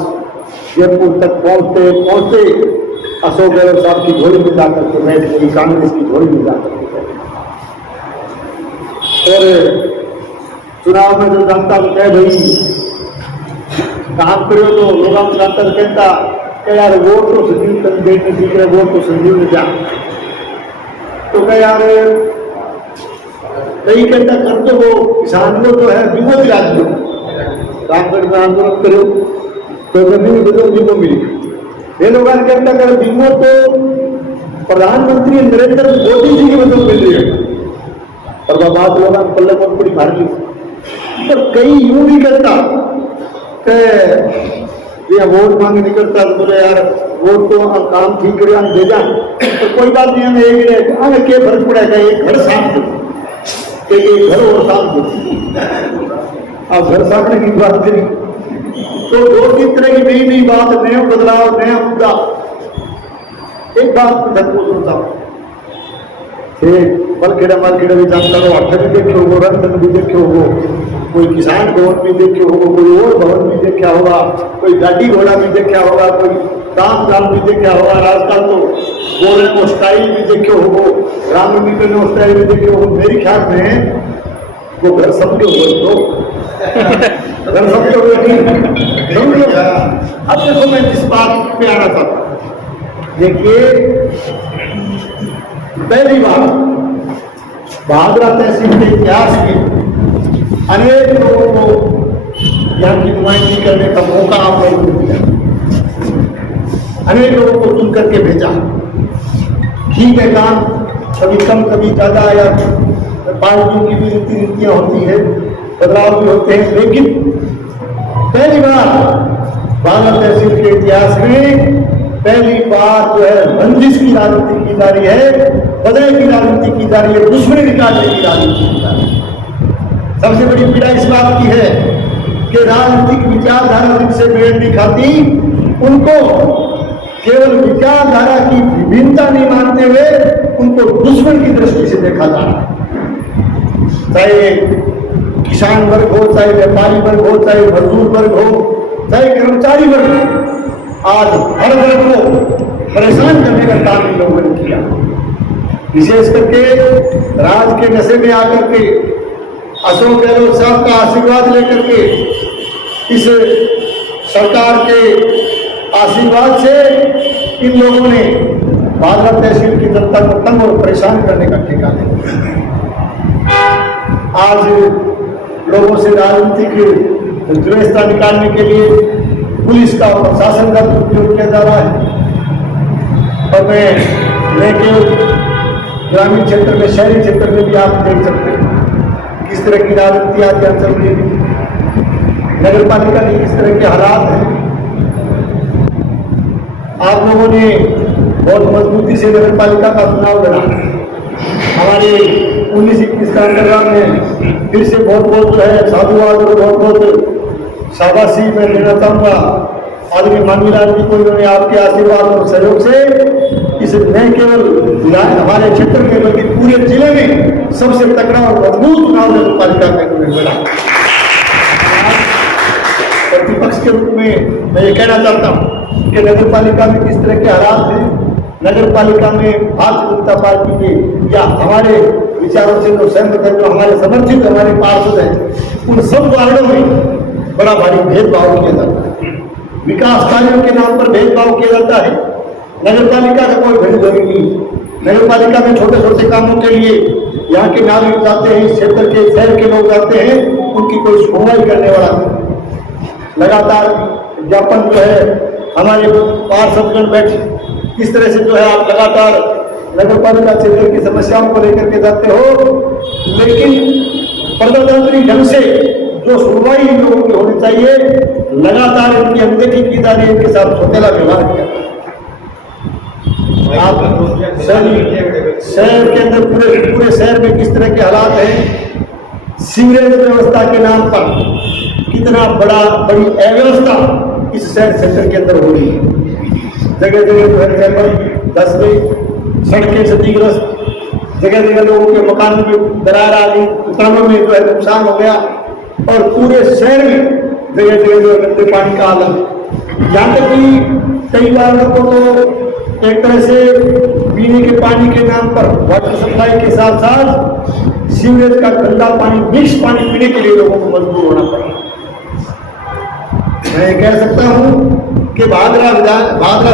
जयपुर तक पहुंचते पहुंचते अशोक गहलोत साहब की झोली में जाकर के बैठ गई, कांग्रेस की झोली में जाकर के बैठ गई। और चुनाव में जो जनता को कहे भाई काम करो तो लोग जनता तो कहता कि यार वोट तो संजीव तक देने सीख रहे, वोट तो संजीव ने जा तो कह यार कई कहता कर तो वो किसान को तो है विमोच राज्य रामगढ़ में आंदोलन करो तो जमीन बदल जिनको मिली। ये लोग कहता कर विमो तो प्रधानमंत्री नरेंद्र मोदी जी की बदल मिल रही है और वह बात लोग पल्ले बहुत बड़ी मार ली। तो कई यूं भी करता कि वोट मांगे नहीं करता तो बोले यार वोट तो हम काम ठीक करे हम दे जाए तो कोई बात नहीं, हमें एक ही हमें क्या फर्क पड़ेगा, एक घर साफ दो, एक घर और साफ दो। अब घर साफने की बात करी तो दो तीन तरह की नई नई बात, नया बदलाव, नया मुद्दा। एक बात धर्मो सुनता मलखेड़ा मालखेड़ा भी जानता हो, अठ भी देखे होगो, रंग भी देखे होगो, कोई किसान भवन भी देखे होगो, कोई और भवन भी देखा होगा, कोई गाड़ी घोड़ा भी देखा होगा, कोई काम दाम भी देखा होगा। आजकल तो बोलने को स्टाइल भी देखे होगो, रामनीति में स्टाइल भी देखे होगो। मेरे ख्याल में वो घर समझो तो घर समझो समझो। अब देखो मैं इस बात पे आना था, देखिए पहली बार बहादुरा तहसील के इतिहास में अनेक लोगों को यहाँ की नुमाइंदगी करने का मौका आप लोगों को दिया, अनेक लोगों को चुन करके भेजा। ठीक है, काम कभी कम कभी ज्यादा या पार्टियों की भी रीति नीतियां होती है, बदलाव भी होते हैं, लेकिन पहली बार बांदा तहसील के इतिहास में पहली बार जो है बंदिश की राजनीति की जा रही है, बदले की राजनीति की जा रही है, दुश्मनी निकालने की राजनीति की जा रही है। सबसे बड़ी पीड़ा इस बात की है कि राजनीतिक विचारधारा जिनसे मेल नहीं खाती उनको केवल विचारधारा की विभिन्नता नहीं मानते हुए उनको दुश्मन की दृष्टि से देखा जा रहा है। चाहे किसान वर्ग हो, चाहे व्यापारी वर्ग हो, चाहे मजदूर वर्ग हो, चाहे कर्मचारी वर्ग हो, आज हर वर्ग को परेशान करने का काम इन लोगों ने किया। विशेष करके राज के नशे में आकर के अशोक गहलोत साहब का आशीर्वाद लेकर के इस सरकार के आशीर्वाद से इन लोगों ने बांदा तहसील की जनता को तंग और परेशान करने का ठेका लिया। आज लोगों से राजनीतिक द्वेषता निकालने के लिए पुलिस का और प्रशासन का उपयोग किया जा रहा है। और मैं केवल ग्रामीण क्षेत्र में, शहरी क्षेत्र में भी आप देख सकते हैं किस तरह की राजनीति आज यहाँ चल रही है, नगर पालिका के किस तरह के हालात हैं। आप लोगों ने बहुत मजबूती से नगर पालिका का चुनाव लड़ा। हमारे 19-21 का अंतर्राम में फिर से बहुत बहुत जो है साधुवाद और बहुत बहुत शाबाशी मैं देना चाहूँगा आदरणीय मांगीलाल जी को। इन्होंने आपके आशीर्वाद और सहयोग से इस न केवल हमारे क्षेत्र में बल्कि पूरे जिले में सबसे तगड़ा और मजबूत चुनाव नगर पालिका का इन्होंने लड़ा। प्रतिपक्ष के रूप में मैं ये कहना चाहता हूँ कि नगर पालिका में किस तरह के हालात हैं, नगर पालिका में भारतीय जनता पार्टी के या हमारे विचारों से जो सहमत है, जो हमारे समर्थित हमारे पार्षद हैं, उन सब वार्डों में बड़ा भारी भेदभाव किया जाता है। विकास कार्यों के नाम पर भेदभाव किया जाता है। नगर पालिका का कोई भेदभाव नहीं। नगर पालिका में छोटे छोटे कामों के लिए यहाँ के नागरिक जाते हैं, इस क्षेत्र के शहर के लोग जाते हैं, उनकी कोई सुनवाई करने वाला नहीं। लगातार ज्ञापन जो है हमारे पार्षदगण बैठ इस तरह से जो है आप लगातार नगर पालिका क्षेत्र की समस्याओं को लेकर के जाते हो, लेकिन प्रजातांत्रिक ढंग से जो सुनवाई इन लोगों की होनी चाहिए लगातार इनकी अनदेखी की जा रही है, इनके साथ सौतेला व्यवहार किया। आप शहर के अंदर पूरे शहर में किस तरह के हालात हैं, सीवरेज व्यवस्था के नाम पर कितना बड़ी अव्यवस्था इस शहर सेंटर के अंदर हो रही है। जगह जगह जो है चैम्बर धस गई, सड़कें क्षतिग्रस्त, जगह जगह लोगों के मकानों में दरार आ गई, दुकानों में जो है नुकसान हो गया और पूरे शहर में जगह जगह जो है गंदे पानी का हालत। यहाँ तक कि कई बार लोगों को एक तरह से पीने के पानी के नाम पर वाटर सप्लाई के साथ साथ सीवरेज का गंदा पानी, मिक्स पानी पीने के लिए लोगों को मजबूर होना पड़ा। मैं कह सकता हूं कि भादरा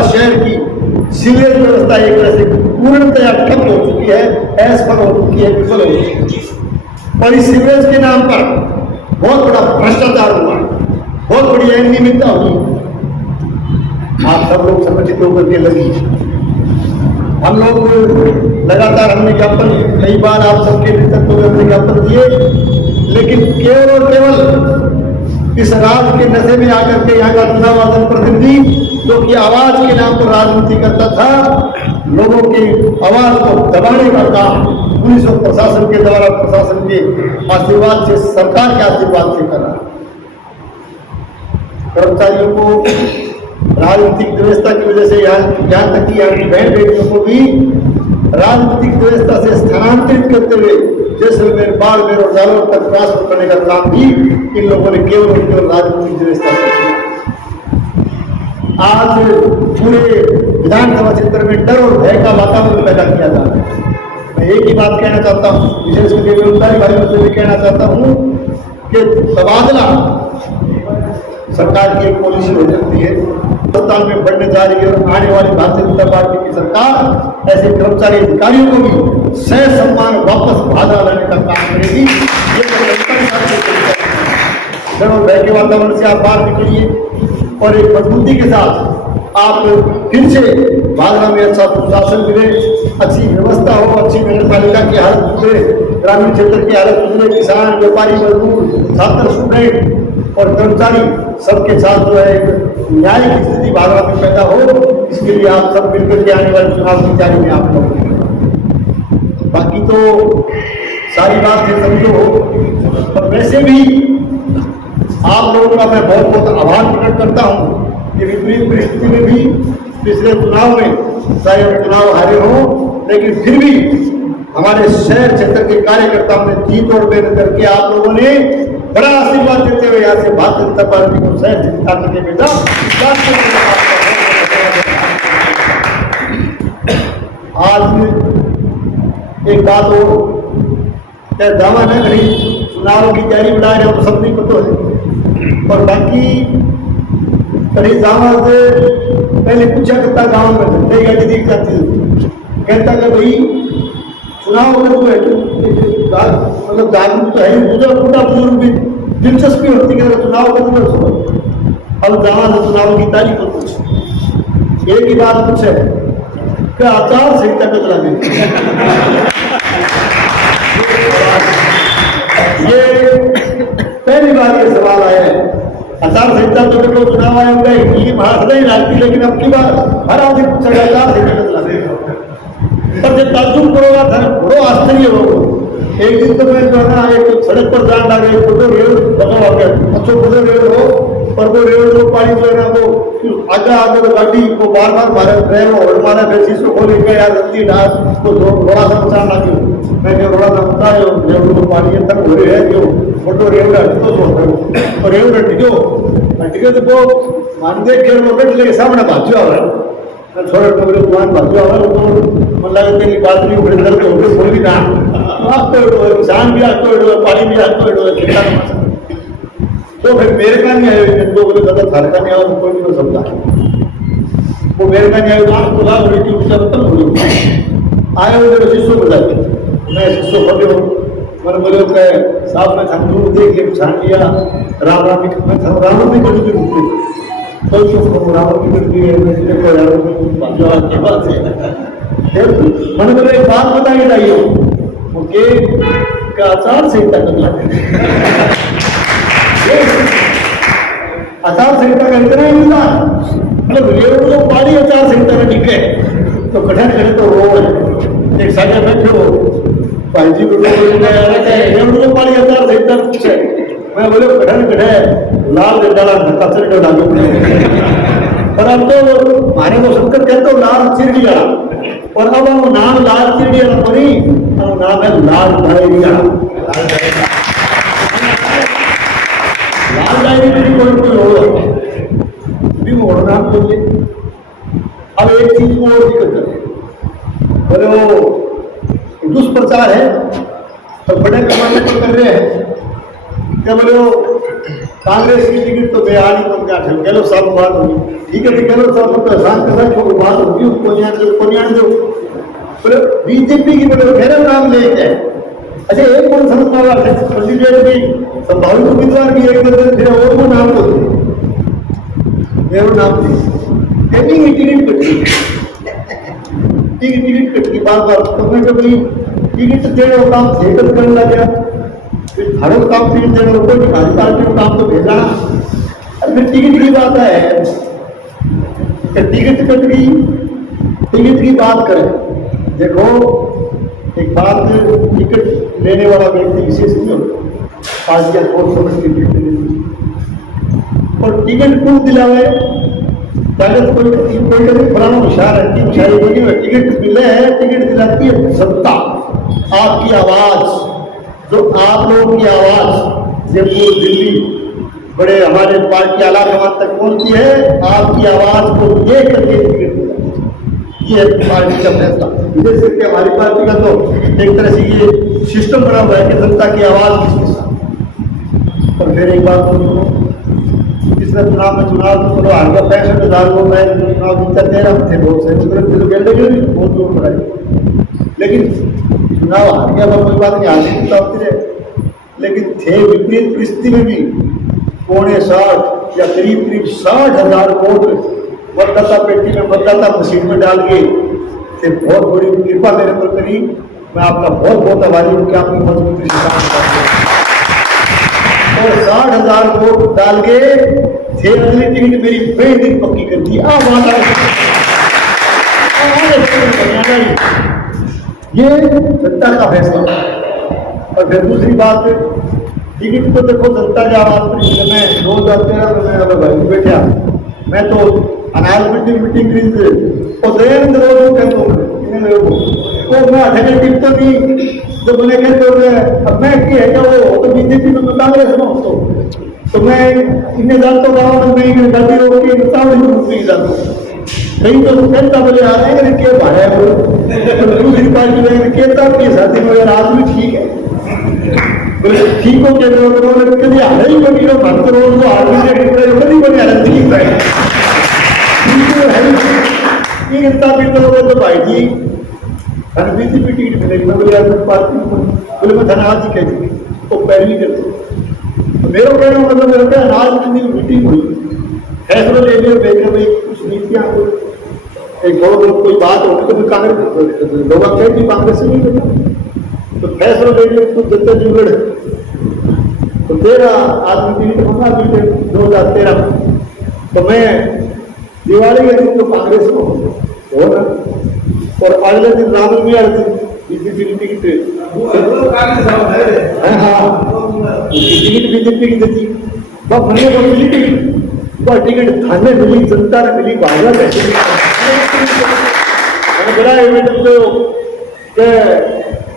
शहर की सीवरेज व्यवस्था एक तरह से पूर्णतया ठप हो चुकी है, असफल हो चुकी है, विफल हो चुकी है। और इस सीवरेज के नाम पर बहुत बड़ा भ्रष्टाचार हुआ, बहुत बड़ी अनियमितता हुई। आप सब लोग संगठित होकर के लगी, हम लोग लगातार हमने ज्ञापन, कई बार आप सबके नेतृत्व में हमने ज्ञापन दिए, लेकिन केवल और केवल इस राज्य के नशे में आकर के यहाँ का चुनाव आसन प्रतिनिधि जो कि आवाज के नाम पर राजनीति करता था, लोगों की आवाज को दबाने का काम पुलिस और प्रशासन के द्वारा, प्रशासन के आशीर्वाद से, सरकार के आशीर्वाद से कर रहा। कर्मचारियों को राजनीतिक व्यवस्था की वजह से यहाँ तक कि यहाँ की बहन बेटियों को भी राजनीतिक व्यवस्था से स्थानांतरित करते हुए जैसलमेर, बाड़मेर और जालौर तक ट्रांसफर करने का काम भी इन लोगों ने केवल और केवल राजनीतिक व्यवस्था से किया। आज पूरे विधानसभा क्षेत्र में डर और भय का वातावरण पैदा किया जा रहा है। मैं एक ही बात कहना चाहता हूँ, विशेष करके बेरोजगारी भाइयों से भी कहना चाहता हूँ कि तबादला सरकार की एक पॉलिसी हो सकती है, अस्पताल में बढ़ने जा रही है, और आने वाली भारतीय जनता पार्टी की सरकार ऐसे कर्मचारी अधिकारियों को भी सह सम्मान वापस भादरा लाने का काम करेगी। डर और भय के वातावरण से आप बाहर निकलिए और एक मजबूती के साथ आप फिर से भादरा में अच्छा सुशासन मिले, अच्छी व्यवस्था हो, अच्छी नगर पालिका की हालत सुधरे, ग्रामीण क्षेत्र की हालत सुधरे, किसान, व्यापारी, मजदूर, छात्र, स्टूडेंट और कर्मचारी सबके साथ जो है एक न्याय की स्थिति भादरा में पैदा हो, इसके लिए आप सब मिलकर के आने वाले चुनाव की तैयारी में आप लोग। बाकी तो सारी बात है समझो हो, पर वैसे भी आप लोगों का मैं बहुत बहुत आभार प्रकट करता हूँ कि विपरीत परिस्थिति में भी पिछले चुनाव में चाहे हम चुनाव हारे हों, लेकिन फिर भी हमारे शहर क्षेत्र के कार्यकर्ताओं ने जीत और मेहनत करके आप लोगों ने बड़ा आशीर्वाद देते हुए यहाँ से भारतीय जनता पार्टी को शहर जिताने के बेटा। आज एक बात हो, क्या दावा न करी चुनाव की तैयारी बढ़ा रहे हो तो सब नहीं पता है, और बाकी कहीं दावा से पहले पूछा करता गाँव में नई गाड़ी दिख जाती है, कहता कि भाई चुनाव में तो है, मतलब जागरूक तो है, बुजुर्ग भी दिलचस्पी होती है कि चुनाव का तो अब दावा से चुनाव की तारीख को पूछ, एक ही बात पूछे क्या आचार संहिता को चला देती ये पहली बार ये सवाल आया है। आचार संहिता तो देखो चुनाव आयोग का ये भाषण नहीं लागती, लेकिन अब की बार हर आदमी पूछेगा आचार संहिता को चला देगा। पर जब ताजुब करोगा था बड़ो आश्चर्य होगा। एक दिन तो मैं जो है ना एक सड़क पर जान लगा, फोटो रेल बताओ गया, अच्छो फोटो रेल हो, पर वो रेल जो पानी जो है ना वो आगे आगे तो गाड़ी को बार बार मारे ड्राइवर और मारा फिर शीशो खोले गया यार गलती डाल तो थोड़ा सा नुकसान लगी। मैंने थोड़ा सा बताया रेल को पानी तक हो रही है जो फोटो रेल का तो और रेल का टिके तो वो मान दे खेल वो बैठ लेके सामने भाजो आ रहा है, छोटे टोकरे दुकान भाजो आ रहा है, तो मतलब तेरी बात नहीं उड़े दर्द हो गए कोई भी ना आप तो किसान भी आप तो पानी भी आप तो चिंता नहीं। तो फिर मेरे का नहीं आए लोगों ने कहा थार का नहीं आया कोई नहीं हो सकता, वो मेरे का नहीं आया आप खुदा बड़ी टीम से खत्म हो गई आए हुए मेरे शिष्यों को जाते मैं शिष्यों पढ़े हूँ मैंने बोले कहे साहब मैं हम दूर देख के छान लिया राम राम मैं राम भी कर दी तो राम भी कर दी मैंने बोले एक बात बताइए जाइए का आचार संहिता करना आचार संहिता का इतना इंतजार मतलब ये लोग पारी आचार संहिता में निकले तो कठिन करे तो वो एक साझा बैठे हो भाई जी को लोग पारी आचार संहिता पूछे मैं बोले कठिन कठे लाल डाला कचरे को डालो पर अब तो हमारे को शंकर कहते हो लाल चिरड़ी डाला और अब हम नाम लाल चिरड़ी वाला पड़ी अब नाम है लाल डायरिया लाल डायरी कोई होगा भी वो नाम बोलिए। अब एक चीज को और दिक्कत है बोले वो दुष्प्रचार है तो बड़े पैमाने पर कर रहे हैं। क्या बोले हो कांग्रेस की टिकट तो बेहाल ही बन गया है, गहलोत साहब बात होगी, ठीक है, गहलोत साहब तो एहसान के साथ कोई बात होगी, उसको न्याय दो। बोले बीजेपी की बोले मेरा नाम लेके अच्छा एक कौन समझना वाला प्रेसिडेंट भी संभावित उम्मीदवार भी एक करते फिर और वो नाम को मेरा नाम थी टिकट कटी बार तो मैं कभी टिकट देने का काम थिएटर करने लग गया, फिर भारत काम फिर देने को कोई निकाली पार्टी को काम तो भेजना, फिर टिकट की बात है, टिकट कट गई, टिकट की बात करें। देखो एक बात, टिकट लेने वाला व्यक्ति विशेष नहीं होता, पार्टियां सोच समझ के टिकट लेती और टिकट कौन दिलावे, पहले तो कोई कभी फलाना होशियार है कि होशियारी कोई नहीं, टिकट मिले है, टिकट दिलाती है सत्ता, आपकी आवाज, जो आप लोगों की आवाज जयपुर दिल्ली बड़े हमारे पार्टी आला कमान तक पहुंचती है, आपकी आवाज को ये करके टिकट दिलाती, ये पार्टी का फैसला। जैसे कि हमारी पार्टी का तो एक तरह से ये सिस्टम बना हुआ है कि जनता की आवाज किसके साथ। और फिर एक बात पिछले चुनाव में चुनाव तो चलो हार गया 65,000 वोट आए, चुनाव जीता 13 थे वोट से, बहुत वोट बढ़ाई, लेकिन चुनाव हार गया कोई बात नहीं, हार नहीं होती रहे, लेकिन थे विपरीत परिस्थिति में भी 60 या करीब 60,000 वोट मतदाता पेटी में मतदाता मशीन में डाल के फिर बहुत बड़ी कृपा मेरे पर करी, मैं आपका बहुत बहुत आभारी हूँ कि आपकी मजबूती से काम करते हैं। और 60,000 वोट डाल के थे अगली टिकट मेरी बेहद पक्की कर दी। ये जनता का फैसला। और फिर दूसरी बात, टिकट तो देखो जनता की आवाज पर मैं 2013 में बैठा, मैं तो अनाज मीटिंग और दयानंद लोगों कहता हूँ तो मैं अठे टिकट तो नहीं जो मैंने कहते अब मैं है क्या वो तो बीजेपी में मैं कांग्रेस में तो मैं इन्हें जानता हूँ, मैं इन्हें गाड़ी रोक के नहीं जानता कहीं तो कहता बोले आ रहे हैं क्या भाया बोले दूसरी पार्टी में कहता कि साथी वगैरह आदमी ठीक है बोले ठीक हो के कभी हारे ही बनी लो भक्त रोड को आदमी कभी बने हालत ठीक है तो भाई जी बीजेपी टिकट मिलेगी, मैं बोले यार पार्टी बोले मैं धनराज जी कहती तो पैरवी करते तो मेरा कहना मतलब मेरा क्या अनाज मंडी में मीटिंग हुई, फैसला ले लिया बेटे भाई कुछ नीतियां एक बहुत कोई बात होगी तो कांग्रेस लोग कहती कांग्रेस से नहीं करता तो फैसला ले लिया कुछ जनता जुगड़ तो 13 आदमी टिकट मंगा बीते 2013 तो मैं दिवाली के दिन तो कांग्रेस को हो ना और अगले दिन रामनवमी वाले दिन बीजेपी की टिकट बीजेपी की देती वह फलने को मिली टिकट, वह टिकट थाने मिली, जनता ने मिली, बाहर कैसे बड़ा इवेंट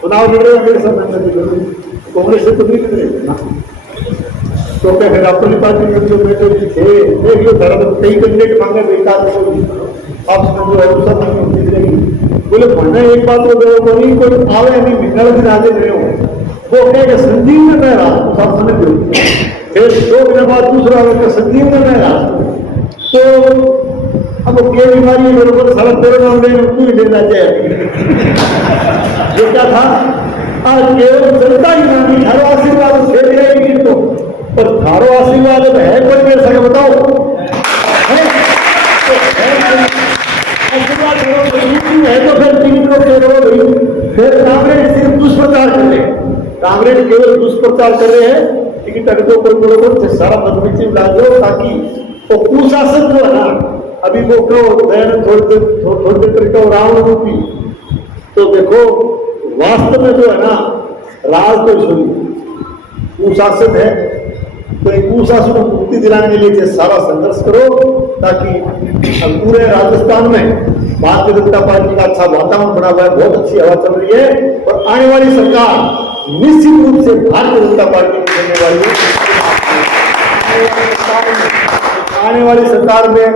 चुनाव लड़ रहे मेरे साथ कांग्रेस से तो नहीं लड़ रहे तो क्या फिर अपनी पार्टी में जो बेटे थे देख लो धर्म कई कैंडिडेट मांगे बेटा आप बोले भरना एक बात हो गया कोई कोई आवे नहीं निकल के राजे रहे हो वो कहेगा संजीव में मैं रहा तो आप समझ लो, फिर 2 दिन बाद दूसरा होगा संजीव में मैं रहा तो अब वो क्या बीमारी बरबर सड़क तेरे नाम ले तू ही लेना चाहिए जो क्या था आज केवल जनता ही मांगी हर आशीर्वाद फेंक रहेगी तो पर थारो आशीर्वाद है कोई मेरे संग बताओ है तो फिर फिर कांग्रेस सिर्फ दुष्प्रचार कर रहे हैं, कांग्रेस केवल दुष्प्रचार कर रहे हैं टिकट अटको कोई बरोबर सारा बदमिची ला दो ताकि वो कुशासन जो है ना अभी वो थोड़ी देर तरीका रावण रूपी तो देखो वास्तव में जो है ना राज तो छोड़ी कुशासन है तो एक कुशासन को मुक्ति दिलाने के लिए सारा संघर्ष करो ताकि पूरे राजस्थान में भारतीय जनता पार्टी का अच्छा वातावरण बना हुआ है, बहुत अच्छी हवा चल रही है और आने वाली सरकार निश्चित रूप से भारतीय जनता पार्टी की बनने वाली है। आने वाली सरकार में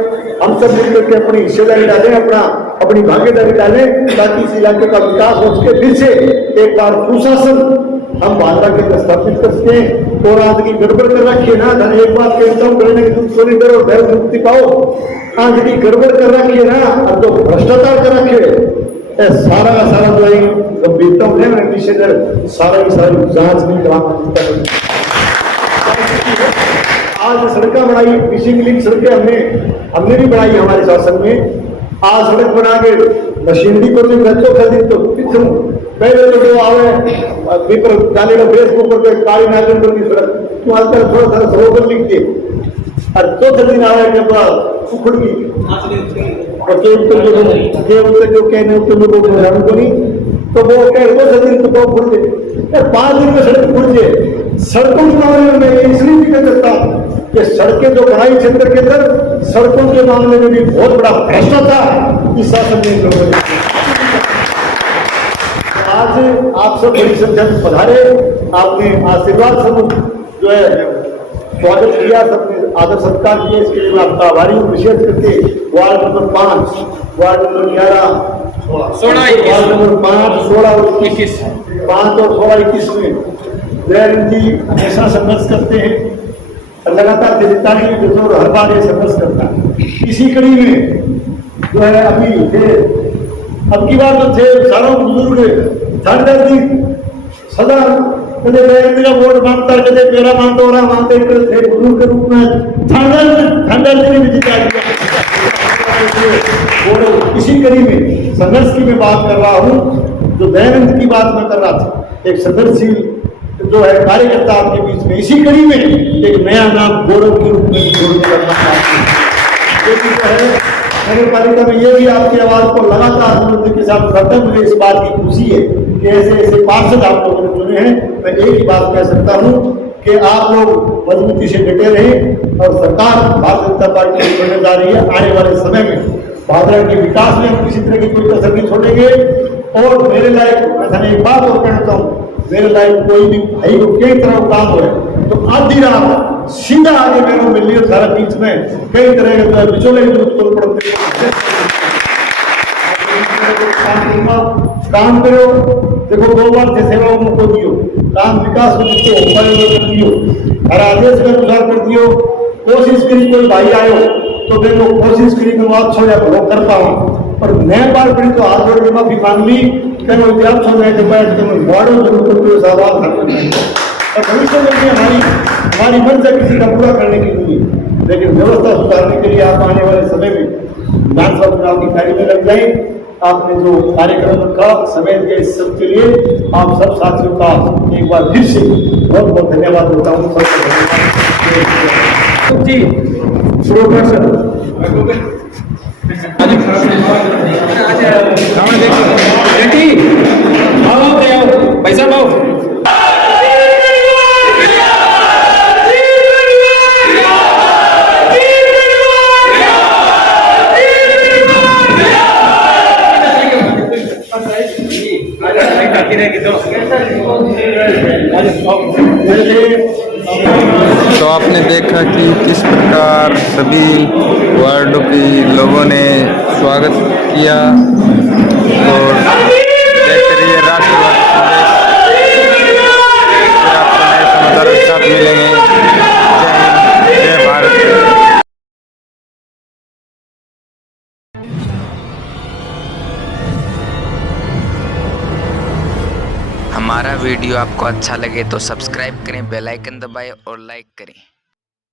हम सब मिलकर के अपनी हिस्सेदारी डालें, अपनी भागीदारी डालें ताकि इस इलाके का विकास हो सके, फिर से एक बार सुशासन हम भाजपा के स्थापित करते हैं और आज की गड़बड़ कर रखी है ना। धन एक बात कहता हूँ, कहने की तुम चोरी करो, भय मुक्ति पाओ। आज की गड़बड़ कर रखी है ना, अब तो भ्रष्टाचार कर रखे सारा का सारा जो है गंभीरता उठे विषय कर सारा की सारी जांच नहीं करा। आज सड़कें बनाई, फिशिंग लिंक सड़कें हमने भी बनाई हमारे शासन में। आज सड़क बना के मशीनरी को तुम बच्चों खरीदी तो तुम पहले तो जो आवे पेपर डालेगा फेसबुक पर काली नागन पर की सड़क तुम आजकल थोड़ा सा सरोवर लिख के और चौथे दिन आवे के बाद उखड़ गई और के जो कहने उत्तर लोगों को हमको नहीं तो वो कह दो दिन तो खुल दे 5 दिन में सड़क खुल जाए। सड़कों के मामले में मैं इसलिए भी कह सकता हूँ कि सड़कें जो बनाई क्षेत्र के अंदर सड़कों के मामले में भी बहुत बड़ा भ्रष्टाचार इस शासन में लोगों ने। आज आप सब बड़ी संख्या में पधारे, आपने आशीर्वाद समूह जो है स्वागत किया, सबने आदर सत्कार किया, इसके लिए मैं आपका आभारी हूँ। विशेष करके ward number 5, ward number 11, 16, ward number 5, 16 और 21, 5 और 16, 21 में दयानंद जी हमेशा संघर्ष करते हैं, लगातार जिताने की जरूर हर बार ये संघर्ष करता है। इसी कड़ी में जो है अभी थे, अब की बार तो थे सारों बुजुर्ग ठंडर जी सदा कदे मेरा वोट मांगता, कदे मेरा मांगता और मांगते थे बुजुर्ग के रूप में ठंडर जी ने भी जिता दिया। और इसी कड़ी में संघर्ष की मैं बात कर रहा हूँ, जो दयानंद की बात मैं कर रहा था, एक संघर्षशील जो है कार्यकर्ता आपके बीच में। इसी कड़ी में एक नया नाम गौरव के रूप में जोड़ने करना चाहते हैं। नगर पालिका में ये भी आपकी आवाज को लगातार अनुरोध के साथ करते हुए इस बात की खुशी है कि ऐसे ऐसे पार्षद आप लोगों ने चुने हैं। मैं एक ही बात कह सकता हूँ कि आप लोग मजबूती से डटे रहें और सरकार भारतीय जनता पार्टी की बनने जा रही है। आने वाले समय में भादरा के विकास में हम किसी तरह की कोई कसर नहीं छोड़ेंगे। और मेरे लायक मैं एक बात और कहना चाहूँ, मेरे लायक कोई भी भाई को कई तरह का काम हो तो आधी रात सीधा आगे मेरे मिली और सारा बीच में कई तरह के बिचौले पड़ते काम करो। देखो 2 बार से सेवा को दियो, काम विकास को दियो, हर आदेश का अनुसार कर दियो। कोशिश करी कोई भाई आयो तो देखो कोशिश करी मैं बात छोड़ा भलो कर पाऊँ, और नया बार पड़ी तो हाथ जोड़ के माफी मांग ली कि मैं विद्यार्थ हो जाए तो बैठ के मैं वार्डो जरूर करते सवाल करना और भविष्य में हमारी मंशा किसी का पूरा करने की नहीं, लेकिन व्यवस्था सुधारने के लिए आप आने वाले समय में विधानसभा चुनाव की तैयारी में लग जाए। आपने जो कार्यक्रम रखा समय दिया, इस सब के लिए आप सब साथियों का एक बार फिर से बहुत बहुत धन्यवाद देता हूँ। जी भाई साहब आओ। तो आपने देखा कि किस प्रकार सभी वार्डों के लोगों ने स्वागत किया और देखते रहिए राष्ट्रवाद संदेश। आपको नए समाचार के साथ मिलेंगे। जय हिंद, जय भारत। हमारा वीडियो आपको अच्छा लगे तो सब्सक्राइब करें, बेल आइकन दबाएं और लाइक करें।